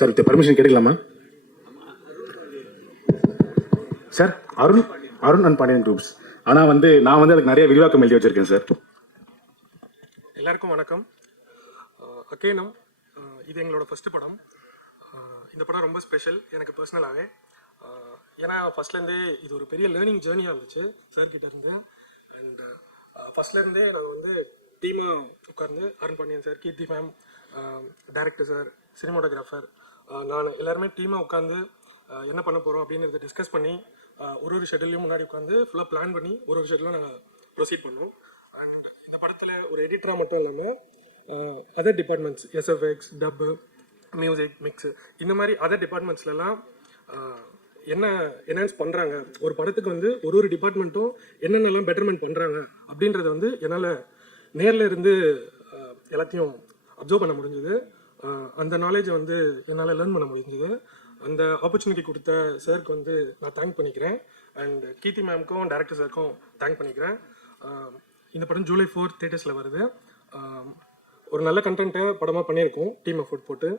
Sir with permission கேட்கலாமா sir? Arun and Pandian groups. ஆனால் நான் அதுக்கு நிறைய விரிவாக்கம் எழுதி வச்சிருக்கேன் சார். எல்லாருக்கும் வணக்கம். அக்கேனம் இது எங்களோட ஃபஸ்ட்டு படம். இந்த படம் ரொம்ப ஸ்பெஷல் எனக்கு பர்சனலாகவே. ஏன்னா ஃபஸ்ட்லேருந்தே இது ஒரு பெரிய லேர்னிங் ஜேர்னியாக இருந்துச்சு சார் கிட்ட இருந்து. அண்ட் ஃபஸ்ட்லேருந்தே நாங்கள் டீமாக உட்கார்ந்து அருண் பாண்டியன் சார், கீர்த்தி மேம், டைரக்டர் சார், சினிமாட்டோகிராஃபர், நான் எல்லாருமே டீமாக உட்காந்து என்ன பண்ண போகிறோம் அப்படின்னு இதை டிஸ்கஸ் பண்ணி ஒரு ஷெட்யூல்லையும் முன்னாடி உட்காந்து ஃபுல்லாக பிளான் பண்ணி ஒரு ஷெட்யூலும் நாங்கள் ப்ரொசீட் பண்ணோம். அண்ட் இந்த படத்தில் ஒரு எடிட்டராக மட்டும் இல்லாமல் அதர் டிபார்ட்மெண்ட்ஸ், எஸ்எஃப்எக்ஸ், டப்பு, மியூசிக், மிக்ஸு, இந்த மாதிரி அதர் டிபார்ட்மெண்ட்ஸ்லாம் என்ன என்ஹான்ஸ் பண்ணுறாங்க, ஒரு படத்துக்கு ஒரு டிபார்ட்மெண்ட்டும் என்னென்னலாம் பெட்டர்மெண்ட் பண்ணுறாங்க அப்படின்றத என்னால் நேரில் இருந்து எல்லாத்தையும் அப்சர்வ் பண்ண முடிஞ்சுது. அந்த நாலேஜை என்னால் லேர்ன் பண்ண முடிஞ்சுது. அந்த ஆப்பர்ச்சுனிட்டி கொடுத்த சாருக்கு நான் தேங்க் பண்ணிக்கிறேன். அண்ட் கீர்த்தி மேம்க்கும் டைரக்டர் சாருக்கும் தேங்க் பண்ணிக்கிறேன். இந்த படம் ஜூலை 4 தியேட்டர்ஸில் வருது. ஒரு நல்ல கண்டென்ட்டை படமாக பண்ணியிருக்கோம் டீம் எஃபோர்ட் போட்டு.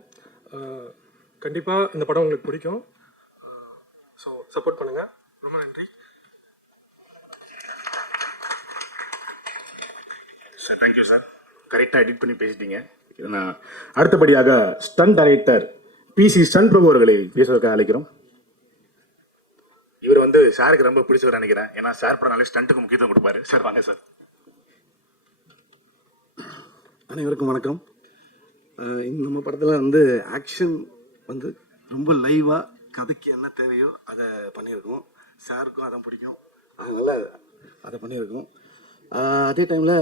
கண்டிப்பாக இந்த படம் உங்களுக்கு பிடிக்கும். ஸோ சப்போர்ட் பண்ணுங்கள். ரொம்ப நன்றி சார். Thank you sir. கரெக்டாக எடிட் பண்ணி பேசிட்டீங்க. நான் அடுத்தபடியாக ஸ்டன் டைரக்டர் பிசி ஸ்டன் பிரபு அவர்களை பேசுவதற்காக அழைக்கிறோம். இவர் சாருக்கு ரொம்ப பிடிச்சவர் நினைக்கிறேன். ஏன்னா சார் படம்னாலே ஸ்டண்ட்டுக்கு முக்கியத்துவம் கொடுப்பாரு. சார் வாங்க சார். அனைவருக்கும் வணக்கம். நம்ம படத்தில் ஆக்ஷன் ரொம்ப லைவாக கதைக்கு என்ன தேவையோ அதை பண்ணியிருக்கோம். சாருக்கும் அதான் பிடிக்கும், அதனால் அதை பண்ணியிருக்கோம். அதே டைமில்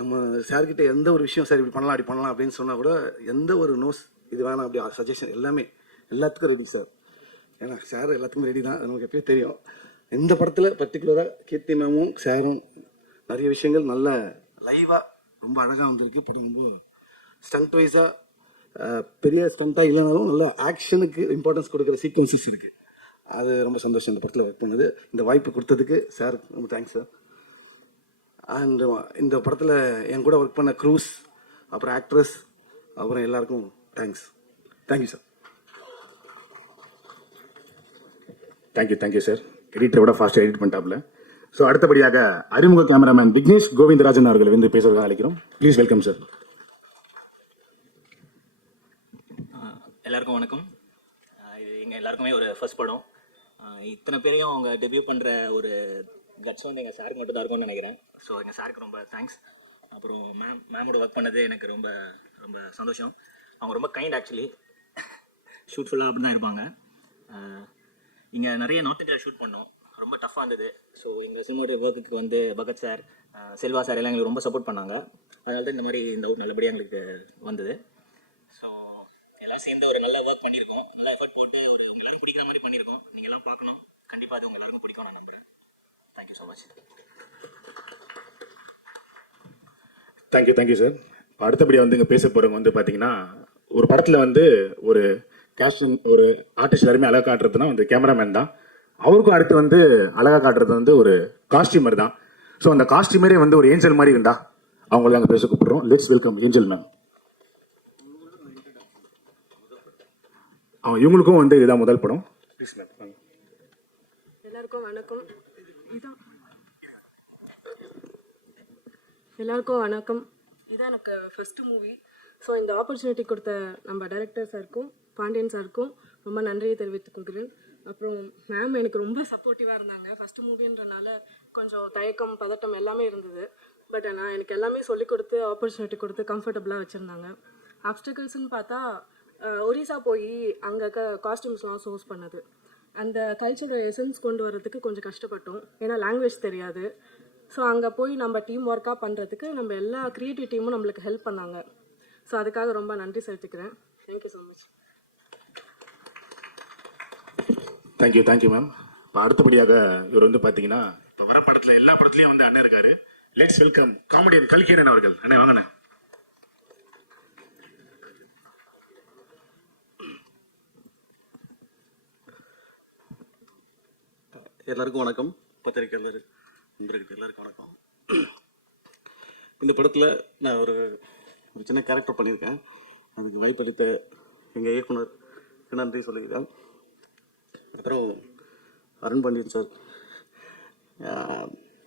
நம்ம சார்கிட்ட எந்த ஒரு விஷயம் சார் இப்படி பண்ணலாம் அப்படி பண்ணலாம் அப்படின்னு சொன்னால் கூட எந்த ஒரு நோஸ் இது வேணாம் அப்படி சஜஷன் எல்லாமே எல்லாத்துக்கும் ரெடி சார். ஏன்னா சார் எல்லாத்துக்கும் ரெடி தான், நமக்கு எப்பயே தெரியும். இந்த படத்தில் பர்டிகுலராக கீர்த்தி மேமும் சாரும் நிறைய விஷயங்கள் நல்ல லைவாக ரொம்ப அழகாக வந்திருக்கு. படம் ரொம்ப ஸ்டண்ட் வைஸாக பெரிய ஸ்டண்ட்டாக இல்லைனாலும் நல்ல ஆக்ஷனுக்கு இம்பார்ட்டன்ஸ் கொடுக்குற சீக்வன்சஸ் இருக்குது. அது ரொம்ப சந்தோஷம் இந்த படத்தில் ஒர்க் பண்ணது. இந்த வாய்ப்பு கொடுத்ததுக்கு சார் ரொம்ப தேங்க்ஸ் சார். அண்ட் இந்த படத்தில் என் கூட ஒர்க் பண்ண க்ரூஸ், அப்புறம் ஆக்ட்ரஸ், அப்புறம் எல்லாருக்கும் thanks. Thank you sir. Thank you sir. எடிட்டரை விட ஃபாஸ்ட்டாக எடிட் பண்ணிட்டாப்ல. ஸோ அடுத்தபடியாக அறிமுக கேமராமேன் விக்னேஷ் கோவிந்தராஜன் அவர்களை பேசுவதாக அழைக்கிறோம். Please welcome sir. எல்லாருக்கும் வணக்கம். இது எங்கள் எல்லாருக்குமே ஒரு ஃபர்ஸ்ட் படம். இத்தனை பேரையும் அவங்க டெபியூ பண்ணுற ஒரு கட்ஸ் எங்கள் சாருக்கு மட்டும் தான் இருக்கும்னு நினைக்கிறேன். ஸோ எங்கள் சாருக்கு ரொம்ப தேங்க்ஸ். அப்புறம் மேமோட ஒர்க் பண்ணது எனக்கு ரொம்ப ரொம்ப சந்தோஷம். அவங்க ரொம்ப கைண்ட். ஆக்சுவலி ஷூட் ஃபுல்லாக அப்படி தான் இருப்பாங்க. இங்கே நிறைய நார்த் இந்தியா ஷூட் பண்ணோம், ரொம்ப டஃப்பாக இருந்தது. ஸோ எங்கள் சினிமாட்டோகிராஃபி ஒர்க்குக்கு பகத் சார், செல்வா சார் எல்லாம் எங்களுக்கு ரொம்ப சப்போர்ட் பண்ணாங்க. அதனால தான் இந்த மாதிரி இந்த அவுட் நல்லபடியாக எங்களுக்கு வந்தது. ஸோ எல்லாம் சேர்ந்து ஒரு நல்ல ஒர்க் பண்ணியிருக்கோம், நல்லா எஃபர்ட் போட்டு ஒரு உங்களுக்கு பிடிக்கிற மாதிரி பண்ணியிருக்கோம். நீங்கள் எல்லாம் பார்க்கணும், கண்டிப்பாக அது உங்கள் எல்லாருக்கும் பிடிக்கும் நான் நம்புகிறேன். Thank you so much. Thank you sir. அடுத்தபடியாக இங்கே பேச போகிறவங்க பார்த்தீங்கன்னா, ஒரு படத்தில் ஒரு கேஸ்டிங் ஒரு ஆர்டிஸ்ட் எல்லாருமே அழகாக காட்டுறதுனா கேமராமேன் தான். அவருக்கும் அடுத்து அழகாக காட்டுறது ஒரு காஸ்டியூமர் தான். ஸோ அந்த காஸ்டியூமரே ஒரு ஏஞ்சல் மாதிரி இருந்தா அவங்கள அங்கே பேச கூப்பிடுறோம். Let's welcome Angel ma'am. இவங்களுக்கும் இதுதான் முதல் படம். Please ma'am. எல்லாருக்கும் வணக்கம். எல்லாருக்கும் வணக்கம். இதான் எனக்கு ஃபர்ஸ்ட் மூவி. ஸோ இந்த ஆப்பர்ச்சுனிட்டி கொடுத்த நம்ம டைரக்டர் சாருக்கும் பாண்டியன் சாருக்கும் ரொம்ப நன்றியை தெரிவித்துக் கொள்கிறேன். அப்புறம் மேம் எனக்கு ரொம்ப சப்போர்ட்டிவாக இருந்தாங்க. ஃபஸ்ட்டு மூவின்றனால கொஞ்சம் தயக்கம், பதட்டம் எல்லாமே இருந்தது. பட் ஆனால் எனக்கு எல்லாமே சொல்லிக் கொடுத்து ஆப்பர்ச்சுனிட்டி கொடுத்து கம்ஃபர்டபுளாக வச்சுருந்தாங்க. ஆப்ஸ்டிகல்ஸ்ன்னு பார்த்தா ஒரிசா போய் அங்கே காஸ்டியூம்ஸ்லாம் சோர்ஸ் பண்ணது, அந்த கல்ச்சரோட எசன்ஸ் கொண்டு வரதுக்கு கொஞ்சம் கஷ்டப்பட்டோம். ஏன்னா லாங்குவேஜ் தெரியாது. ஸோ அங்கே போய் நம்ம டீம் ஒர்க்காக பண்ணுறதுக்கு நம்ம எல்லா க்ரியேட்டிவ் டீமும் நம்மளுக்கு ஹெல்ப் பண்ணாங்க. ஸோ அதுக்காக ரொம்ப நன்றி செலுத்திக்கிறேன். Thank you so much. Thank you ma'am. இப்போ அடுத்தபடியாக இவர் பார்த்தீங்கன்னா, இப்போ வர படத்தில் எல்லா படத்துலையும் அண்ணன் இருக்காரு. லெட்ஸ் வெல்கம் காமெடியன் கல்கீரன் அவர்கள். அண்ணே வாங்கண்ணே. எல்லாருக்கும் வணக்கம். பத்திரிகையாளர் நண்பர்களுக்கு எல்லாருக்கும் வணக்கம். இந்த படத்தில் நான் ஒரு சின்ன கேரக்டர் பண்ணியிருக்கேன். அதுக்கு வாய்ப்பளித்த எங்கள் இயக்குனர் சாருக்கு நன்றி சொல்லிக்கிறேன். அப்புறம் அருண் பாண்டியன் சார்,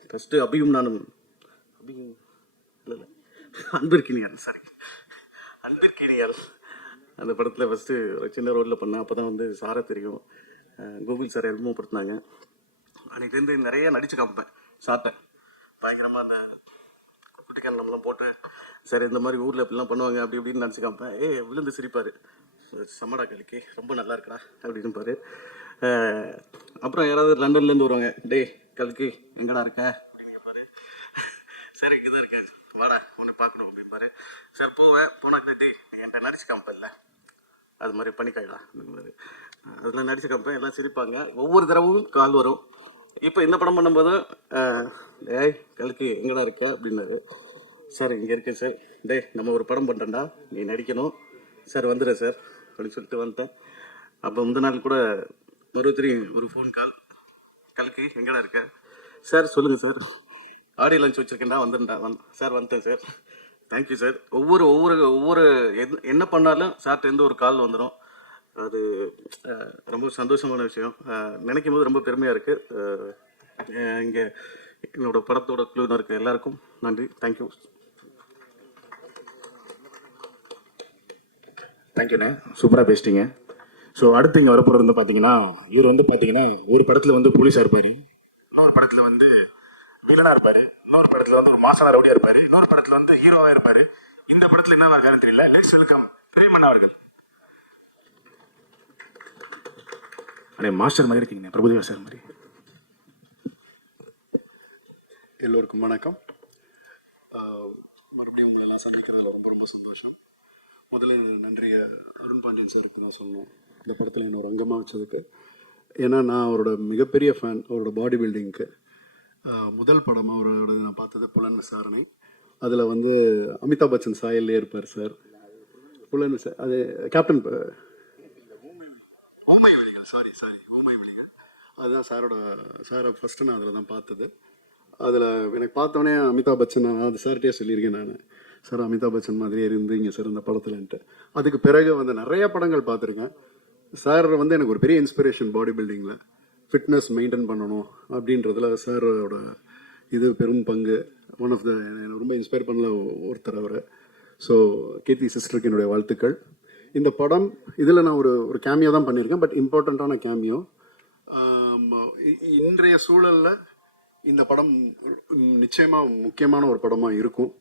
ஃபஸ்ட்டு அபியும் நானும் இல்லை அன்பிற்கினியார், சாரி அன்பிற்கினியார் அந்த படத்தில் ஃபஸ்ட்டு ஒரு சின்ன ரோலில் பண்ணேன். அப்போ தான் வந்து சாரை தெரியும், கோகுல் சார் அறிமுகப்படுத்தினாங்க. அன்றைக்கிலேருந்து நிறைய நடிச்சு காமிப்பேன் சார்ட்டேன். பயங்கரமாக அந்த குட்டிக்கான நம்மளாம் போட்டேன் சார், இந்த மாதிரி ஊரில் இப்படிலாம் பண்ணுவாங்க அப்படி இப்படின்னு நினச்சி காமிப்பேன். விழுந்து சிரிப்பார், சம்மடா கலிக்கு ரொம்ப நல்லா இருக்கடா அப்படின்னு பாரு. அப்புறம் யாராவது லண்டன்லேருந்து வருவாங்க, டே கல்கி எங்கடா இருக்க அப்படின்னு கேட்பாரு. சார் இங்கே தான் இருக்கேன், வாடா ஒன்று பார்க்கணும் அப்படின்பாரு. சார் போவேன், போனாக்கிட்ட டே என்கிட்ட நடிச்சு காமிப்பேன்ல அது மாதிரி பண்ணிக்காயிடா அப்படின்பாரு. அதெல்லாம் நடிச்சு காமிப்பேன், எல்லாம் சிரிப்பாங்க. ஒவ்வொரு தடவும் கால் வரும். இப்போ இந்த படம் பண்ணும்போது டேய் கல்கி எங்கடா இருக்க அப்படின்னாரு. சார் இங்கே இருக்கேன் சார். டே நம்ம ஒரு படம் பண்ணுறேன்டா, நீ நடிக்கணும் சார், வந்துடுறேன் சார் அப்படின்னு சொல்லிட்டு வந்துட்டேன். அப்போ முந்த நாள் கூட மறுபடியும் ஒரு ஃபோன் கால், கல்கி எங்கடா இருக்க சார், சொல்லுங்கள் சார், ஆடியோ லஞ்ச் வச்சுருக்கேன்டா, வந்துட்டா சார், வந்துட்டேன் சார், தேங்க்யூ சார். ஒவ்வொரு ஒவ்வொரு ஒவ்வொரு என்ன பண்ணாலும் சார்ட்டேருந்து ஒரு கால் வந்துடும். அது ரொம்ப சந்தோஷமான விஷயம். நினைக்கும் போது ரொம்ப பெருமையாக இருக்குது. இங்கே என்னோட படத்தோட குழுவில் இருக்க எல்லாருக்கும் நன்றி, தேங்க்யூ. தேங்க்யூண்ணே, சூப்பராக பேசிட்டீங்க. ஸோ அடுத்து இங்கே வரப்போகிறது வந்து பார்த்தீங்கன்னா, இவர் வந்து பார்த்தீங்கன்னா ஒரு படத்தில் வந்து போலீஸாக இருப்பார், இன்னொரு படத்தில் வந்து வில்லனாக இருப்பார், இன்னொரு படத்தில் வந்து ஒரு மாசான ரவுடியாக இருப்பார், இன்னொரு படத்தில் வந்து ஹீரோவாக இருப்பார். இந்த படத்தில் என்ன இருக்கான்னு தெரியல. லெட்ஸ் வெல்கம் ரீமன் அவர்கள். அண்ணே மாஸ்டர் மாதிரி இருக்கீங்க, பிரபுதேவா சார் மாதிரி. எல்லோருக்கும் வணக்கம். மறுபடியும் உங்களை எல்லாம் சந்திக்கிறதுல ரொம்ப ரொம்ப சந்தோஷம். முதல்ல நன்றியை அருண் பாண்டியன் சாருக்கு தான் சொல்லணும், இந்த படத்தில் என்ன ஒரு அங்கமாக வச்சதுக்கு. ஏன்னா நான் அவரோட மிகப்பெரிய ஃபேன். அவரோட பாடி பில்டிங்க்கு முதல் படம் அவரோட நான் பார்த்தது புலன் விசாரணை. அதில் வந்து அமிதாப் பச்சன் சாயல்லே இருப்பார் சார். புலன் அது கேப்டன் ஓமை வழிகள், ஓமை வழிகள், அதுதான் சாரை ஃபஸ்ட்டு நான் அதில் தான் பார்த்தது. அதில் எனக்கு பார்த்தோன்னே அமிதாப் பச்சன், நான் அது சார்கிட்டே சொல்லியிருக்கேன் நான், சார் அமிதாப் பச்சன் மாதிரியே இருந்தீங்க சார் இந்த படத்துலன்ட்டு. அதுக்கு பிறகு வந்து நிறைய படங்கள் பார்த்துருக்கேன். சார் வந்து எனக்கு ஒரு பெரிய இன்ஸ்பிரேஷன் பாடி பில்டிங்கில், ஃபிட்னஸ் மெயின்டைன் பண்ணணும் அப்படின்றதுல சாரோட இது பெரும் பங்கு. ஒன் ஆஃப் த என்னை ரொம்ப இன்ஸ்பயர் பண்ணல ஒருத்தர் அவர். ஸோ கீர்த்தி சிஸ்டருக்கு என்னுடைய வாழ்த்துக்கள். இந்த படம் இதில் நான் ஒரு கேமியோ தான் பண்ணியிருக்கேன், பட் இம்பார்ட்டண்ட்டான கேமியோ. இன்றைய சூழலில் இந்த படம் நிச்சயமாக முக்கியமான ஒரு படமாக இருக்கும்.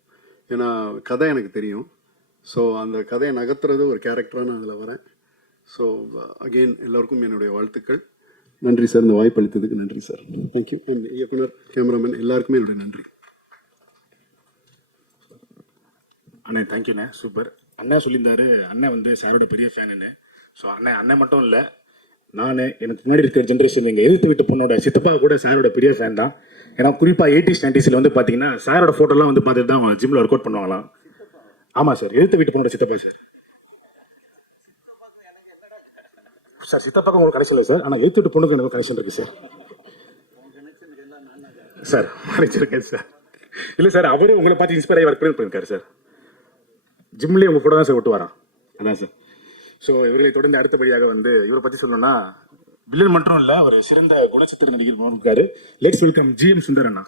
ஏன்னா கதை எனக்கு தெரியும். ஸோ அந்த கதையை நகர்த்துறது ஒரு கேரக்டராக நான் அதில் வரேன். ஸோ அகெயின் எல்லோருக்கும் என்னுடைய வாழ்த்துக்கள். நன்றி சார், இந்த வாய்ப்பு அளித்ததுக்கு நன்றி சார். தேங்க்யூ. அண்ட் இயக்குனர், கேமராமேன் எல்லாருக்குமே என்னுடைய நன்றி. அண்ணே தேங்க்யூண்ணே, சூப்பர். அண்ணன் சொல்லியிருந்தாரு அண்ணன் வந்து சாரோட பெரிய ஃபேனுன்னு. ஸோ அண்ணன் மட்டும் இல்லை, நான் எனக்கு முன்னாடி இருக்கிற ஜென்ரேஷன் எங்கள் எதிர்த்து வீட்டு பொண்ணோட சித்தப்பா கூட சாரோட பெரிய ஃபேன் தான். ஏன்னா குறிப்பாக 80s 90s வந்து பார்த்தீங்கன்னா சாரோட ஃபோட்டோலாம் வந்து பார்த்துட்டு தான் ஜிம்மில் ஒர்க் அவுட் பண்ணுவாங்களாம். ஆமாம் சார், எதிர்த்து வீட்டு பொண்ணோட சித்தப்பா சார். சார் சித்தப்பாக்கு உங்களுக்கு கனெக்ஷன் இல்லை சார், ஆனால் எதிர்த்து வீட்டு பொண்ணுக்கு எனக்கு கனெக்ஷன் இருக்குது சார். சார் மறைச்சிருக்கேன் சார். இல்லை சார், அவரும் உங்களை பார்த்து இன்ஸ்பயர் ஆகி ஒர்க் பண்ணியிருக்காரு சார். ஜிம்லேயே உங்கள் ஃபோட்டோ தான் சார் விட்டு வரான். அதான் சார். ஸோ இவர்களை தொடர்ந்து அடுத்தபடியாக வந்து இவரை பற்றி சொல்லணும்னா வில்லன் மட்டும் இல்லை, ஒரு சிறந்த குணச்சித்திர நடிகர் இருக்காரு. லெட்ஸ் வெல்கம் ஜிஎம் சுந்தர் அண்ணா.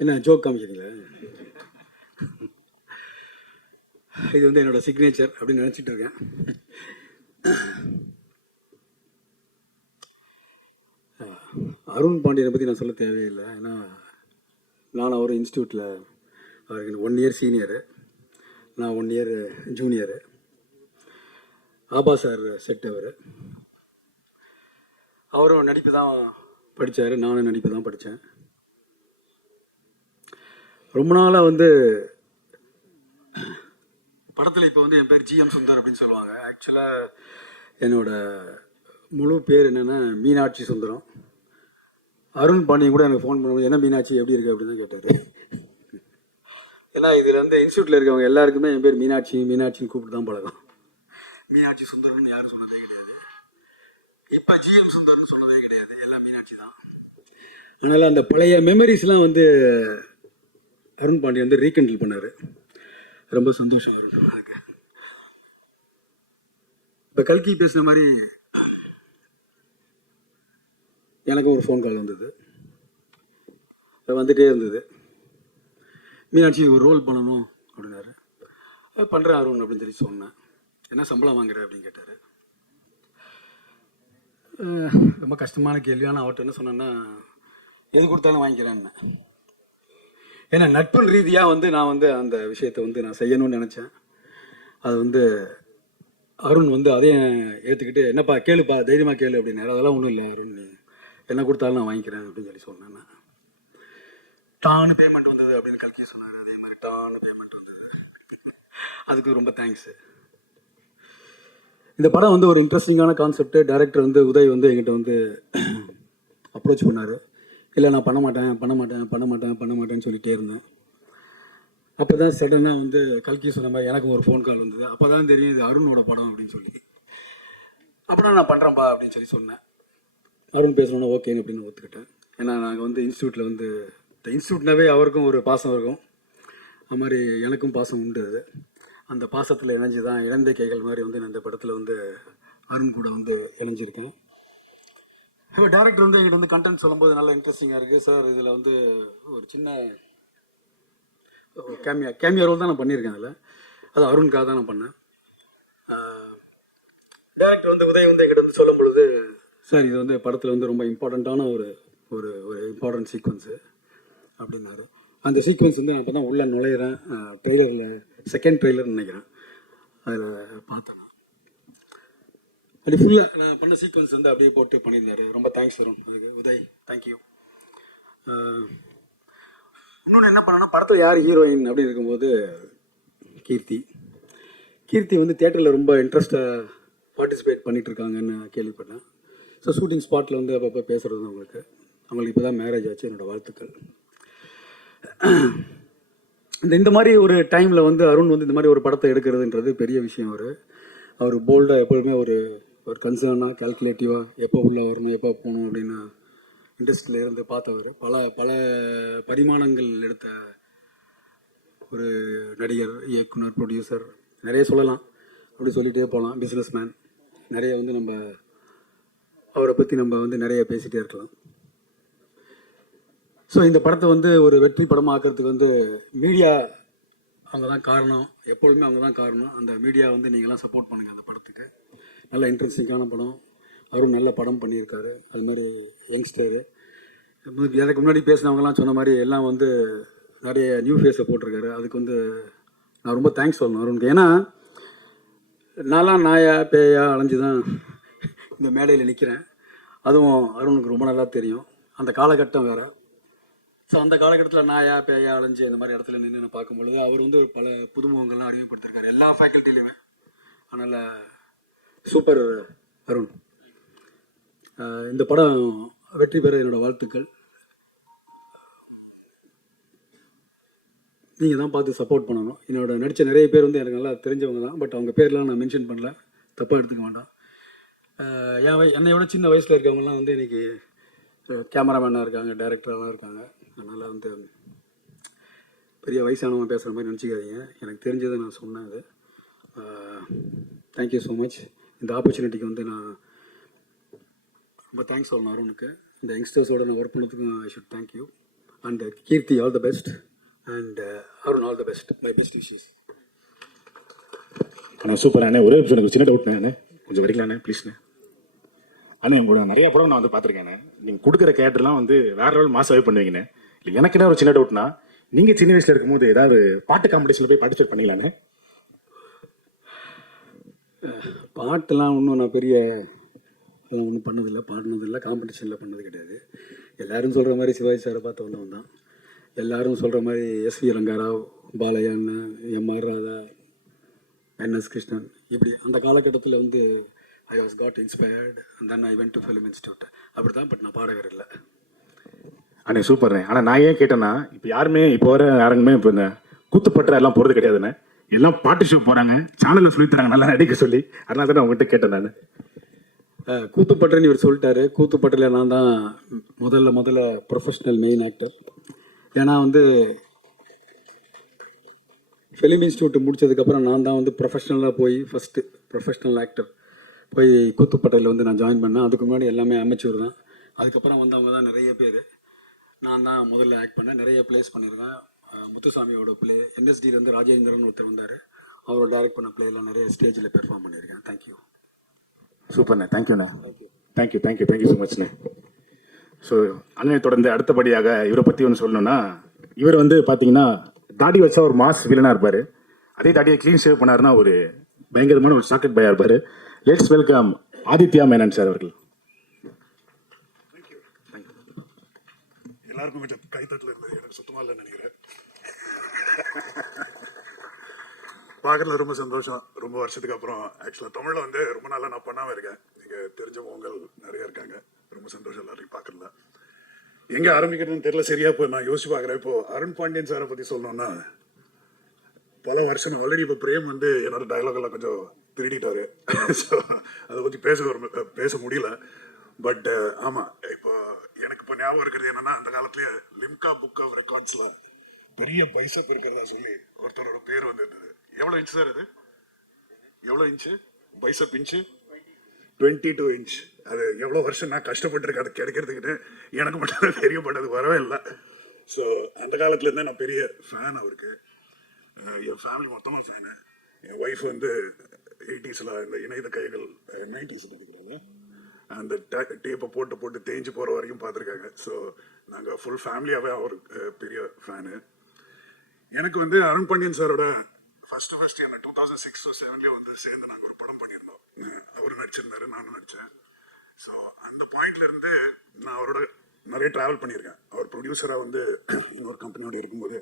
என்ன ஜோக் காமிக்கிறீங்களா? இது வந்து என்னோட சிக்னேச்சர் அப்படின்னு நினச்சிட்டு இருக்கேன். அருண் பாண்டியனை பற்றி நான் சொல்ல தேவையில்லை. ஏன்னா நான் அவர் இன்ஸ்டியூட்டில் அவருக்கு 1 இயர் சீனியரு, நான் 1 இயர் ஜூனியரு. ஆபா சார் செட் அவரும் நடிப்பு தான் படித்தார், நானும் நடிப்பு தான் படித்தேன். ரொம்ப நாளாக வந்து படத்தில் இப்போ வந்து என் பேர் ஜிஎம் சுந்தர் அப்படின்னு சொல்லுவாங்க. ஆக்சுவலாக என்னோட முழு பேர் என்னென்னா மீனாட்சி சுந்தரம். அருண் பாண்டியன் கூட எனக்கு ஃபோன் பண்ணும்போது என்ன மீனாட்சி எப்படி இருக்குது அப்படின்னு தான் கேட்டார். ஏன்னா இதில் வந்து இன்ஸ்டியூட்டில் இருக்கவங்க எல்லாருக்குமே என் பேர் மீனாட்சின்னு கூப்பிட்டு தான் பழக்கம். மீனாட்சி சுந்தரம்னு யாரும் சொன்னதே கிடையாது. இப்போ ஜிஎம் சுந்தர்னு சொன்னதே கிடையாது. பார்த்தா மீனாட்சி தான். அதனால் அந்த பழைய மெமரிஸ்லாம் வந்து அருண் பாண்டியன் வந்து ரீகண்டில் பண்ணார். ரொம்ப சந்தோஷம் அருண் அதுக்கு. இப்போ கல்கி பேசுன மாதிரி எனக்கு ஒரு ஃபோன் கால் வந்தது, வந்துகிட்டே இருந்தது. மீனாட்சி ஒரு ரோல் பண்ணணும் அப்படின்னாரு. பண்ணுறேன் அருண் அப்படின்னு சொல்லி சொன்னேன். என்ன சம்பளம் வாங்குற அப்படின்னு கேட்டார். ரொம்ப கஷ்டமான கேள்வி. ஆனால் அவர்கிட்ட என்ன சொன்னேன்னா, எது கொடுத்தாலும் வாங்கிக்கிறேன்னு. ஏன்னா நட்பு ரீதியாக வந்து நான் வந்து அந்த விஷயத்தை வந்து நான் செய்யணும்னு நினச்சேன். அது வந்து அருண் வந்து அதையும் ஏற்றுக்கிட்டு, என்னப்பா கேளுப்பா தைரியமாக கேளு அப்படின்னாரு. அதெல்லாம் ஒன்றும் இல்லை அருண், நீ என்ன கொடுத்தாலும் நான் வாங்கிக்கிறேன் அப்படின்னு சொல்லி சொன்னேன். நான் டான்னு பேமெண்ட் வந்தது அப்படின்னு கல்கி சொன்னார். அதே மாதிரி டான்னு பேமெண்ட் வந்தது. அதுக்கு ரொம்ப தேங்க்ஸு. இந்த படம் வந்து ஒரு இன்ட்ரெஸ்டிங்கான கான்செப்ட். டைரக்டர் வந்து உதய் வந்து எங்கிட்ட வந்து அப்ரோச் பண்ணார். இல்லை நான் பண்ண மாட்டேன்னு சொல்லிகிட்டே இருந்தேன். அப்போ தான் சடனாக வந்து கல்கி சொன்ன மாதிரி எனக்கு ஒரு ஃபோன் கால் வந்தது. அப்போ தான் தெரியும் இது அருணோட படம் அப்படின்னு சொல்லி. அப்புறம் நான் பண்ணுறேன்ப்பா அப்படின்னு சொல்லி சொன்னேன். அருண் பேசணுன்னா ஓகேன்னு அப்படின்னு ஒத்துக்கிட்டேன். ஏன்னா நாங்கள் வந்து இன்ஸ்டியூட்டில் வந்து இந்த இன்ஸ்டியூட்னாவே அவருக்கும் ஒரு பாசம் இருக்கும், அது மாதிரி எனக்கும் பாசம் உண்டு. அது அந்த பாசத்தில் இணைஞ்சு தான் இழந்த கைகள் மாதிரி வந்து நான் இந்த படத்தில் வந்து அருண் கூட வந்து இணைஞ்சிருக்கேன். இப்போ டேரக்டர் வந்து எங்கிட்ட வந்து கண்டென்ட் சொல்லும்போது நல்லா இன்ட்ரெஸ்டிங்காக இருக்குது சார். இதில் வந்து ஒரு சின்ன கேமியா ரோல் தான் நான் பண்ணியிருக்கேன். அதில் அது அருணுக்காக தான் நான் பண்ணேன். டேரக்டர் வந்து உதய் வந்து எங்கிட்ட வந்து சொல்லும் பொழுது, சார் இது வந்து படத்தில் வந்து ரொம்ப இம்பார்ட்டண்ட்டான ஒரு ஒரு ஒரு இம்பார்ட்டன்ட் சீக்வன்ஸு அப்படின்னாரு. அந்த சீக்வன்ஸ் வந்து நான் இப்போ தான் உள்ளே நுழையிறேன். ட்ரெய்லரில் செகண்ட் ட்ரெய்லர்னு நினைக்கிறேன், அதில் பார்த்தேன். அப்படி ஃபுல்லாக நான் பண்ண சீக்வன்ஸ் வந்து அப்படியே போட்டு பண்ணியிருந்தாரு. ரொம்ப தேங்க்ஸ் வரும் அதுக்கு உதய், தேங்க்யூ. இன்னொன்று என்ன பண்ணேன்னா, படத்தில் யார் ஹீரோயின் அப்படின்னு இருக்கும்போது கீர்த்தி வந்து தியேட்டரில் ரொம்ப இன்ட்ரெஸ்ட்டாக பார்ட்டிசிபேட் பண்ணிகிட்ருக்காங்கன்னு கேள்விப்பட்டேன். ஸோ ஷூட்டிங் ஸ்பாட்டில் வந்து அப்பப்போ பேசுகிறது அவங்களுக்கு இப்போ தான் மேரேஜ் ஆச்சு. என்னோடய வாழ்த்துக்கள். இந்த மாதிரி ஒரு டைமில் வந்து அருண் வந்து இந்த மாதிரி ஒரு படத்தை எடுக்கிறதுன்றது பெரிய விஷயம். அவர் போல்டாக எப்பொழுதுமே ஒரு கன்சர்னாக கால்குலேட்டிவாக எப்போ உள்ளே வரணும் எப்போ போகணும் அப்படின்னு இண்டஸ்ட்ரியில் இருந்து பார்த்தவர். பல பரிமாணங்கள் எடுத்த ஒரு நடிகர், இயக்குனர், ப்ரொடியூசர், நிறைய சொல்லலாம். அப்படி சொல்லிகிட்டே போகலாம். பிஸ்னஸ் மேன், நிறைய வந்து நம்ம அவரை பற்றி நம்ம வந்து நிறைய பேசிகிட்டே இருக்கலாம். ஸோ இந்த படத்தை வந்து ஒரு வெற்றி படமாக ஆக்கிறதுக்கு வந்து மீடியா அவங்க தான் காரணம். எப்பொழுதுமே அவங்க தான் காரணம். அந்த மீடியா வந்து நீங்களாம் சப்போர்ட் பண்ணுங்கள். அந்த படத்துக்கு நல்ல இன்ட்ரெஸ்டிங்கான படம். அருண் நல்ல படம் பண்ணியிருக்காரு. அது மாதிரி யங்ஸ்டரு எனக்கு முன்னாடி பேசினவங்கலாம் சொன்ன மாதிரி எல்லாம் வந்து நிறைய நியூ ஃபேஸை போட்டிருக்காரு. அதுக்கு வந்து நான் ரொம்ப தேங்க்ஸ் சொல்லணும் அருணுக்கு. ஏன்னா நான்லாம் நாயா பேயா அலைஞ்சு தான் இந்த மேடையில் நிற்கிறேன். அதுவும் அருணுக்கு ரொம்ப நல்லா தெரியும். அந்த காலகட்டம் வேறு. ஸோ அந்த காலகட்டத்தில் நாயா பேயா அலைஞ்சு அந்த மாதிரி இடத்துல நின்று பார்க்கும்பொழுது அவர் வந்து பல புதுமுகங்கள்லாம் அறிமுகப்படுத்திருக்காரு எல்லா ஃபேக்கல்ட்டிலையுமே. அதனால் சூப்பர் அருண். இந்த படம் வெற்றி பெற என்னோடய வாழ்த்துக்கள். நீங்கள் தான் பார்த்து சப்போர்ட் பண்ணணும். என்னோட நடித்த நிறைய பேர் வந்து எனக்கு நல்லா தெரிஞ்சவங்க தான். பட் அவங்க பேர்லாம் நான் மென்ஷன் பண்ணல, தப்பாக எடுத்துக்க வேண்டாம். என்னை விட சின்ன வயசில் இருக்கவங்கலாம் வந்து இன்றைக்கி கேமராமேனாக இருக்காங்க, டைரக்டராக இருக்காங்க. அதனால் வந்து பெரிய வயசானவங்க பேசுகிற மாதிரி நினச்சிக்காதீங்க. எனக்கு தெரிஞ்சதை நான் சொன்னேன். அது தேங்க்யூ ஸோ மச். இந்த ஆப்பர்ச்சுனிட்டிக்கு வந்து நான் ரொம்ப தேங்க்ஸ் சொல்லணும் அருணுக்கு. இந்த யங்ஸ்டர்ஸோடு நான் ஒர்க் பண்ணதுக்கும் I should thank you. And Keerthi all the best and Arun all the best. My best wishes. அண்ணா சூப்பர் அண்ணே. ஒரே நிமிஷம் எனக்கு சின்ன டவுட்ண்ணே. அண்ணே கொஞ்சம் வரீங்களாண்ணே ப்ளீஸ்ண்ணே. அண்ணே உங்களோட நிறைய படம் நான் வந்து பார்த்துருக்கேண்ணே. நீங்கள் கொடுக்குற கேரக்டர்லாம் வந்து வேற லெவல் மாசாவே பண்ணுவீங்கண்ணே. இல்லை எனக்கு என்ன ஒரு சின்ன டவுட்னா, நீங்கள் சின்ன வயசில் இருக்கும்போது ஏதாவது பாட்டு காம்படிஷனில் போய் பார்ட்டிசிபேட் பண்ணிக்கலாண்ணே? பாட்டெல்லாம் ஒன்றும் நான் பெரிய அதெல்லாம் ஒன்றும் பண்ணதில்லை, பாடினதில்லை, காம்படிஷனில் பண்ணது கிடையாது. எல்லோரும் சொல்கிற மாதிரி சிவாஜி சாரை பார்த்து வந்தவன் தான். எல்லோரும் சொல்கிற மாதிரி எஸ்வி ரங்காராவ், பாலையான்னு, எம்ஆர் ராதா, என்எஸ் கிருஷ்ணன், இப்படி அந்த காலகட்டத்தில் வந்து I was got inspired and then I went to film institute. அப்படி தான். பட் நான் பாடகர் இல்லை. அண்ணே சூப்பர்ண்ணே. ஆனால் நான் ஏன் கேட்டேன்னா, இப்போ யாருமே இப்போ வர யாருமே இப்போ இந்த கூத்துப்பற்ற எல்லாம் போகிறது கிடையாதுண்ணே. எல்லாம் பாட்டு ஷோ போகிறாங்க, சேனலில் சொல்லி தராங்க நல்லா நடிக்க சொல்லி. அதனால தான் நான் உங்கள்கிட்ட கேட்டேன். நான் கூத்துப்பட்டுன்னு இவர் சொல்லிட்டாரு. கூத்துப்பட்டில் நான் தான் முதல்ல ப்ரொஃபஷ்னல் மெயின் ஆக்டர். ஏன்னா வந்து ஃபிலிம் இன்ஸ்டியூட் முடித்ததுக்கப்புறம் நான் தான் வந்து ப்ரொஃபஷ்னலாக போய் ஃபஸ்ட்டு ப்ரொஃபஷ்னல் ஆக்டர் போய் கூத்துப்பட்டையில் வந்து நான் ஜாயின் பண்ணேன். அதுக்கு முன்னாடி எல்லாமே அமெச்சூர் தான். அதுக்கப்புறம் வந்தவங்க தான் நிறைய பேர். நான் தான் முதல்ல ஆக்ட் பண்ணேன். நிறைய ப்ளேஸ் பண்ணியிருக்கேன். முத்துசாமியோட ப்ளே, என்எஸ்டியிலேருந்து ராஜேந்திரன் ஒருத்தர் வந்தார், அவரோட டைரக்ட் பண்ண ப்ளேலாம் நிறைய ஸ்டேஜில் பெர்ஃபார்ம் பண்ணியிருக்கேன். தேங்க்யூ. சூப்பர்ண்ணே, தேங்க்யூண்ணே. தேங்க்யூ ஸோ மச்ண்ணே. ஸோ அண்ணனை தொடர்ந்து அடுத்தபடியாக இவரை பற்றி ஒன்று சொல்லணும்னா, இவர் வந்து பார்த்தீங்கன்னா தாடி வச்சா ஒரு மாஸ் வில்லனாக இருப்பார். அதே தாடியை க்ளீன் ஷேவ் பண்ணாருன்னா ஒரு பயங்கரமான ஒரு சாக்கெட் பாயாக இருப்பார். Let's welcome Aditya Menon sir அவர்கள். எல்லாருக்கும் கொஞ்சம் கைத்தட்டில் இருந்தது, எனக்கு சுத்தமாக இல்லைன்னு நினைக்கிறேன். பார்க்கறதுல ரொம்ப சந்தோஷம். ரொம்ப வருஷத்துக்கு அப்புறம் ஆக்சுவலாக தமிழில் வந்து ரொம்ப நாளாக நான் பண்ணாமல் இருக்கேன். நீங்கள் தெரிஞ்சவங்க நிறைய இருக்காங்க. ரொம்ப சந்தோஷம் எல்லாரையும் பார்க்கறதுல. எங்கே ஆரம்பிக்கிறதுன்னு தெரியல சரியா. இப்போ நான் யோசிச்சு பார்க்குறேன். இப்போ அருண் பாண்டியன் சாரை பற்றி சொல்லணும்னா, பல வருஷம் ஆல்ரெடி இப்போ பிரேம் வந்து என்னோட டயலாக் எல்லாம் கொஞ்சம் திருடிட்டாரு. ஸோ அதை பற்றி பேச முடியல. பட் ஆமாம், இப்போ எனக்கு இப்போ ஞாபகம் இருக்கிறது என்னன்னா, அந்த காலத்துலேயே லிம்கா புக் ஆஃப் ரெக்கார்ட்ஸில் பெரிய பைசப் இருக்கிறதா சொல்லி ஒருத்தரோட பேர் வந்துருந்தது. எவ்வளோ இன்ச் சார் அது? எவ்வளோ இன்ச்சு பைசப் இன்ச்சு? 22 இன்ச். அது எவ்வளோ வருஷம் நான் கஷ்டப்பட்டுருக்கேன் அது கிடைக்கிறதுக்கிட்டு. எனக்கு மட்டும் தெரியப்பட்டது வரவே இல்லை. ஸோ அந்த காலத்துலேருந்தே நான் பெரிய ஃபேன் அவருக்கு. என் ஃபேமிலி மொத்தமாக ஃபேனு. என் ஒய்ஃப் வந்து 80s இந்த இணையத கைகள் 90s இருக்கிறாங்க. அந்த டேப்பை போட்டு தேஞ்சு போகிற வரைக்கும் பார்த்துருக்காங்க. ஸோ நாங்கள் ஃபுல் ஃபேமிலியாகவே அவருக்கு பெரிய ஃபேனு. எனக்கு வந்து அருண் பாண்டியன் சாரோட ஃபர்ஸ்ட் என்ன 2006-07 வந்து சேர்ந்து நாங்கள் ஒரு படம் பண்ணியிருந்தோம். அவர் நடிச்சிருந்தாரு, நானும் நடித்தேன். ஸோ அந்த பாயிண்ட்லேருந்து நான் அவரோட நிறைய ட்ராவல் பண்ணியிருக்கேன். அவர் ப்ரொடியூசராக வந்து இன்னொரு கம்பெனியோடு இருக்கும்போது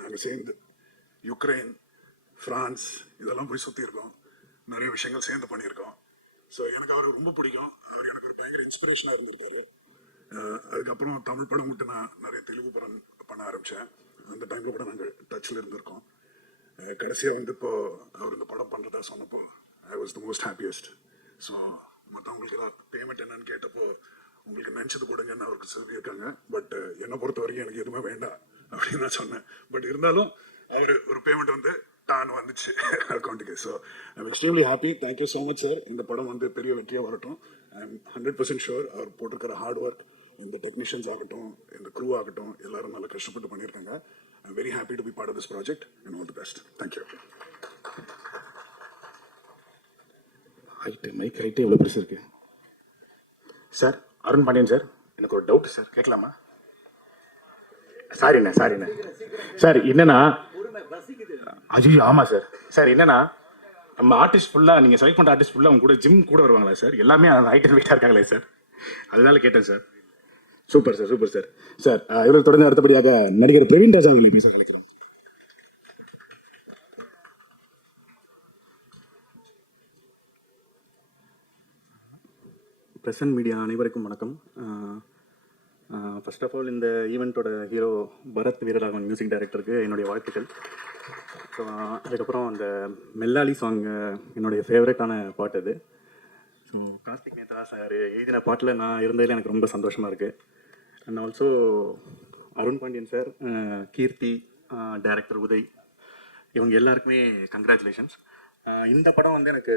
நாங்கள் சேர்ந்து யுக்ரைன், ஃப்ரான்ஸ் இதெல்லாம் போய் சுற்றியிருக்கோம். நிறைய விஷயங்கள் சேர்ந்து பண்ணியிருக்கோம். ஸோ எனக்கு அவர் ரொம்ப பிடிக்கும். அவர் எனக்கு ஒரு பயங்கர இன்ஸ்பிரேஷனாக இருந்திருக்காரு. அதுக்கப்புறம் தமிழ் படம் விட்டு நான் நிறைய தெலுங்கு படம் பண்ண ஆரம்பித்தேன். அந்த டைமில் கூட நாங்கள் டச்சில் இருந்திருக்கோம். கடைசியாக வந்து இப்போ அவர் இந்த படம் பண்ணுறதா சொன்னப்போ I was the most happiest. So மற்றவங்களுக்கு ஏதாவது பேமெண்ட் என்னன்னு கேட்டப்போ உங்களுக்கு நினச்சது கொடுங்கன்னு அவருக்கு சொல்லியிருக்காங்க. பட் என்னை பொறுத்த வரைக்கும் எனக்கு எதுவுமே வேண்டாம் அப்படின்னு நான் சொன்னேன். பட் இருந்தாலும் அவர் ஒரு பேமெண்ட் வந்து டான் வந்துச்சு அக்கௌண்ட்டுக்கு. So I'm extremely happy. Thank you so much sir. இந்த படம் வந்து பெரிய வெற்றியாக வரட்டும். ஐ எம் 100% ஷுர் அவர் போட்டிருக்கிற ஹார்ட் ஒர்க், இந்த டெக்னீஷியன்ஸ் ஆகட்டும், இந்த க்ரூ ஆகட்டும், எல்லாரும் நல்லா கஷ்டப்பட்டு பண்ணியிருக்காங்க. I am very happy to be part of this project and all the best. Thank you. Mic ஹைட்டே எவ்வளோ பெருசு இருக்கு சார். அருண் பாண்டியன் சார், எனக்கு ஒரு டவுட் சார், கேட்கலாமா? சாரிண்ணே சார். என்னன்னா அஜய், ஆமாம் சார் என்னன்னா நம்ம ஆர்டிஸ்ட் ஃபுல்லாக, நீங்கள் செலக்ட் பண்ணுற ஆர்டிஸ்ட் ஃபுல்லாக அவங்க கூட ஜிம் கூட வருவாங்களா சார்? எல்லாமே ஹைட் அண்ட் வெயிட்டாக இருக்காங்களே சார், அதனால கேட்டேன் சார். Super sir. சார் இவர்கள் தொடர்ந்து அடுத்தபடியாக நடிகர் பிரவீன் ராஜா அவர்களை பேச கலைக்கிறோம். பிரசன்ட் மீடியா அனைவருக்கும் வணக்கம். ஃபர்ஸ்ட் ஆஃப் ஆல் இந்த ஈவெண்ட்டோட ஹீரோ பரத் வீரராகவன் மியூசிக் டைரக்டருக்கு என்னுடைய வாழ்த்துக்கள். ஸோ அதுக்கப்புறம் அந்த மெல்லாலி சாங் என்னுடைய ஃபேவரட்டான பாட்டு அது. ஸோ கார்த்திக் நேத்ரா சார் எழுதின பாட்டில் நான் இருந்ததில் எனக்கு ரொம்ப சந்தோஷமாக இருக்குது. And also Arun Pandian sir, Keerthi, director Uday, இவங்க எல்லாருக்குமே கங்க்ராச்சுலேஷன்ஸ். இந்த படம் வந்து எனக்கு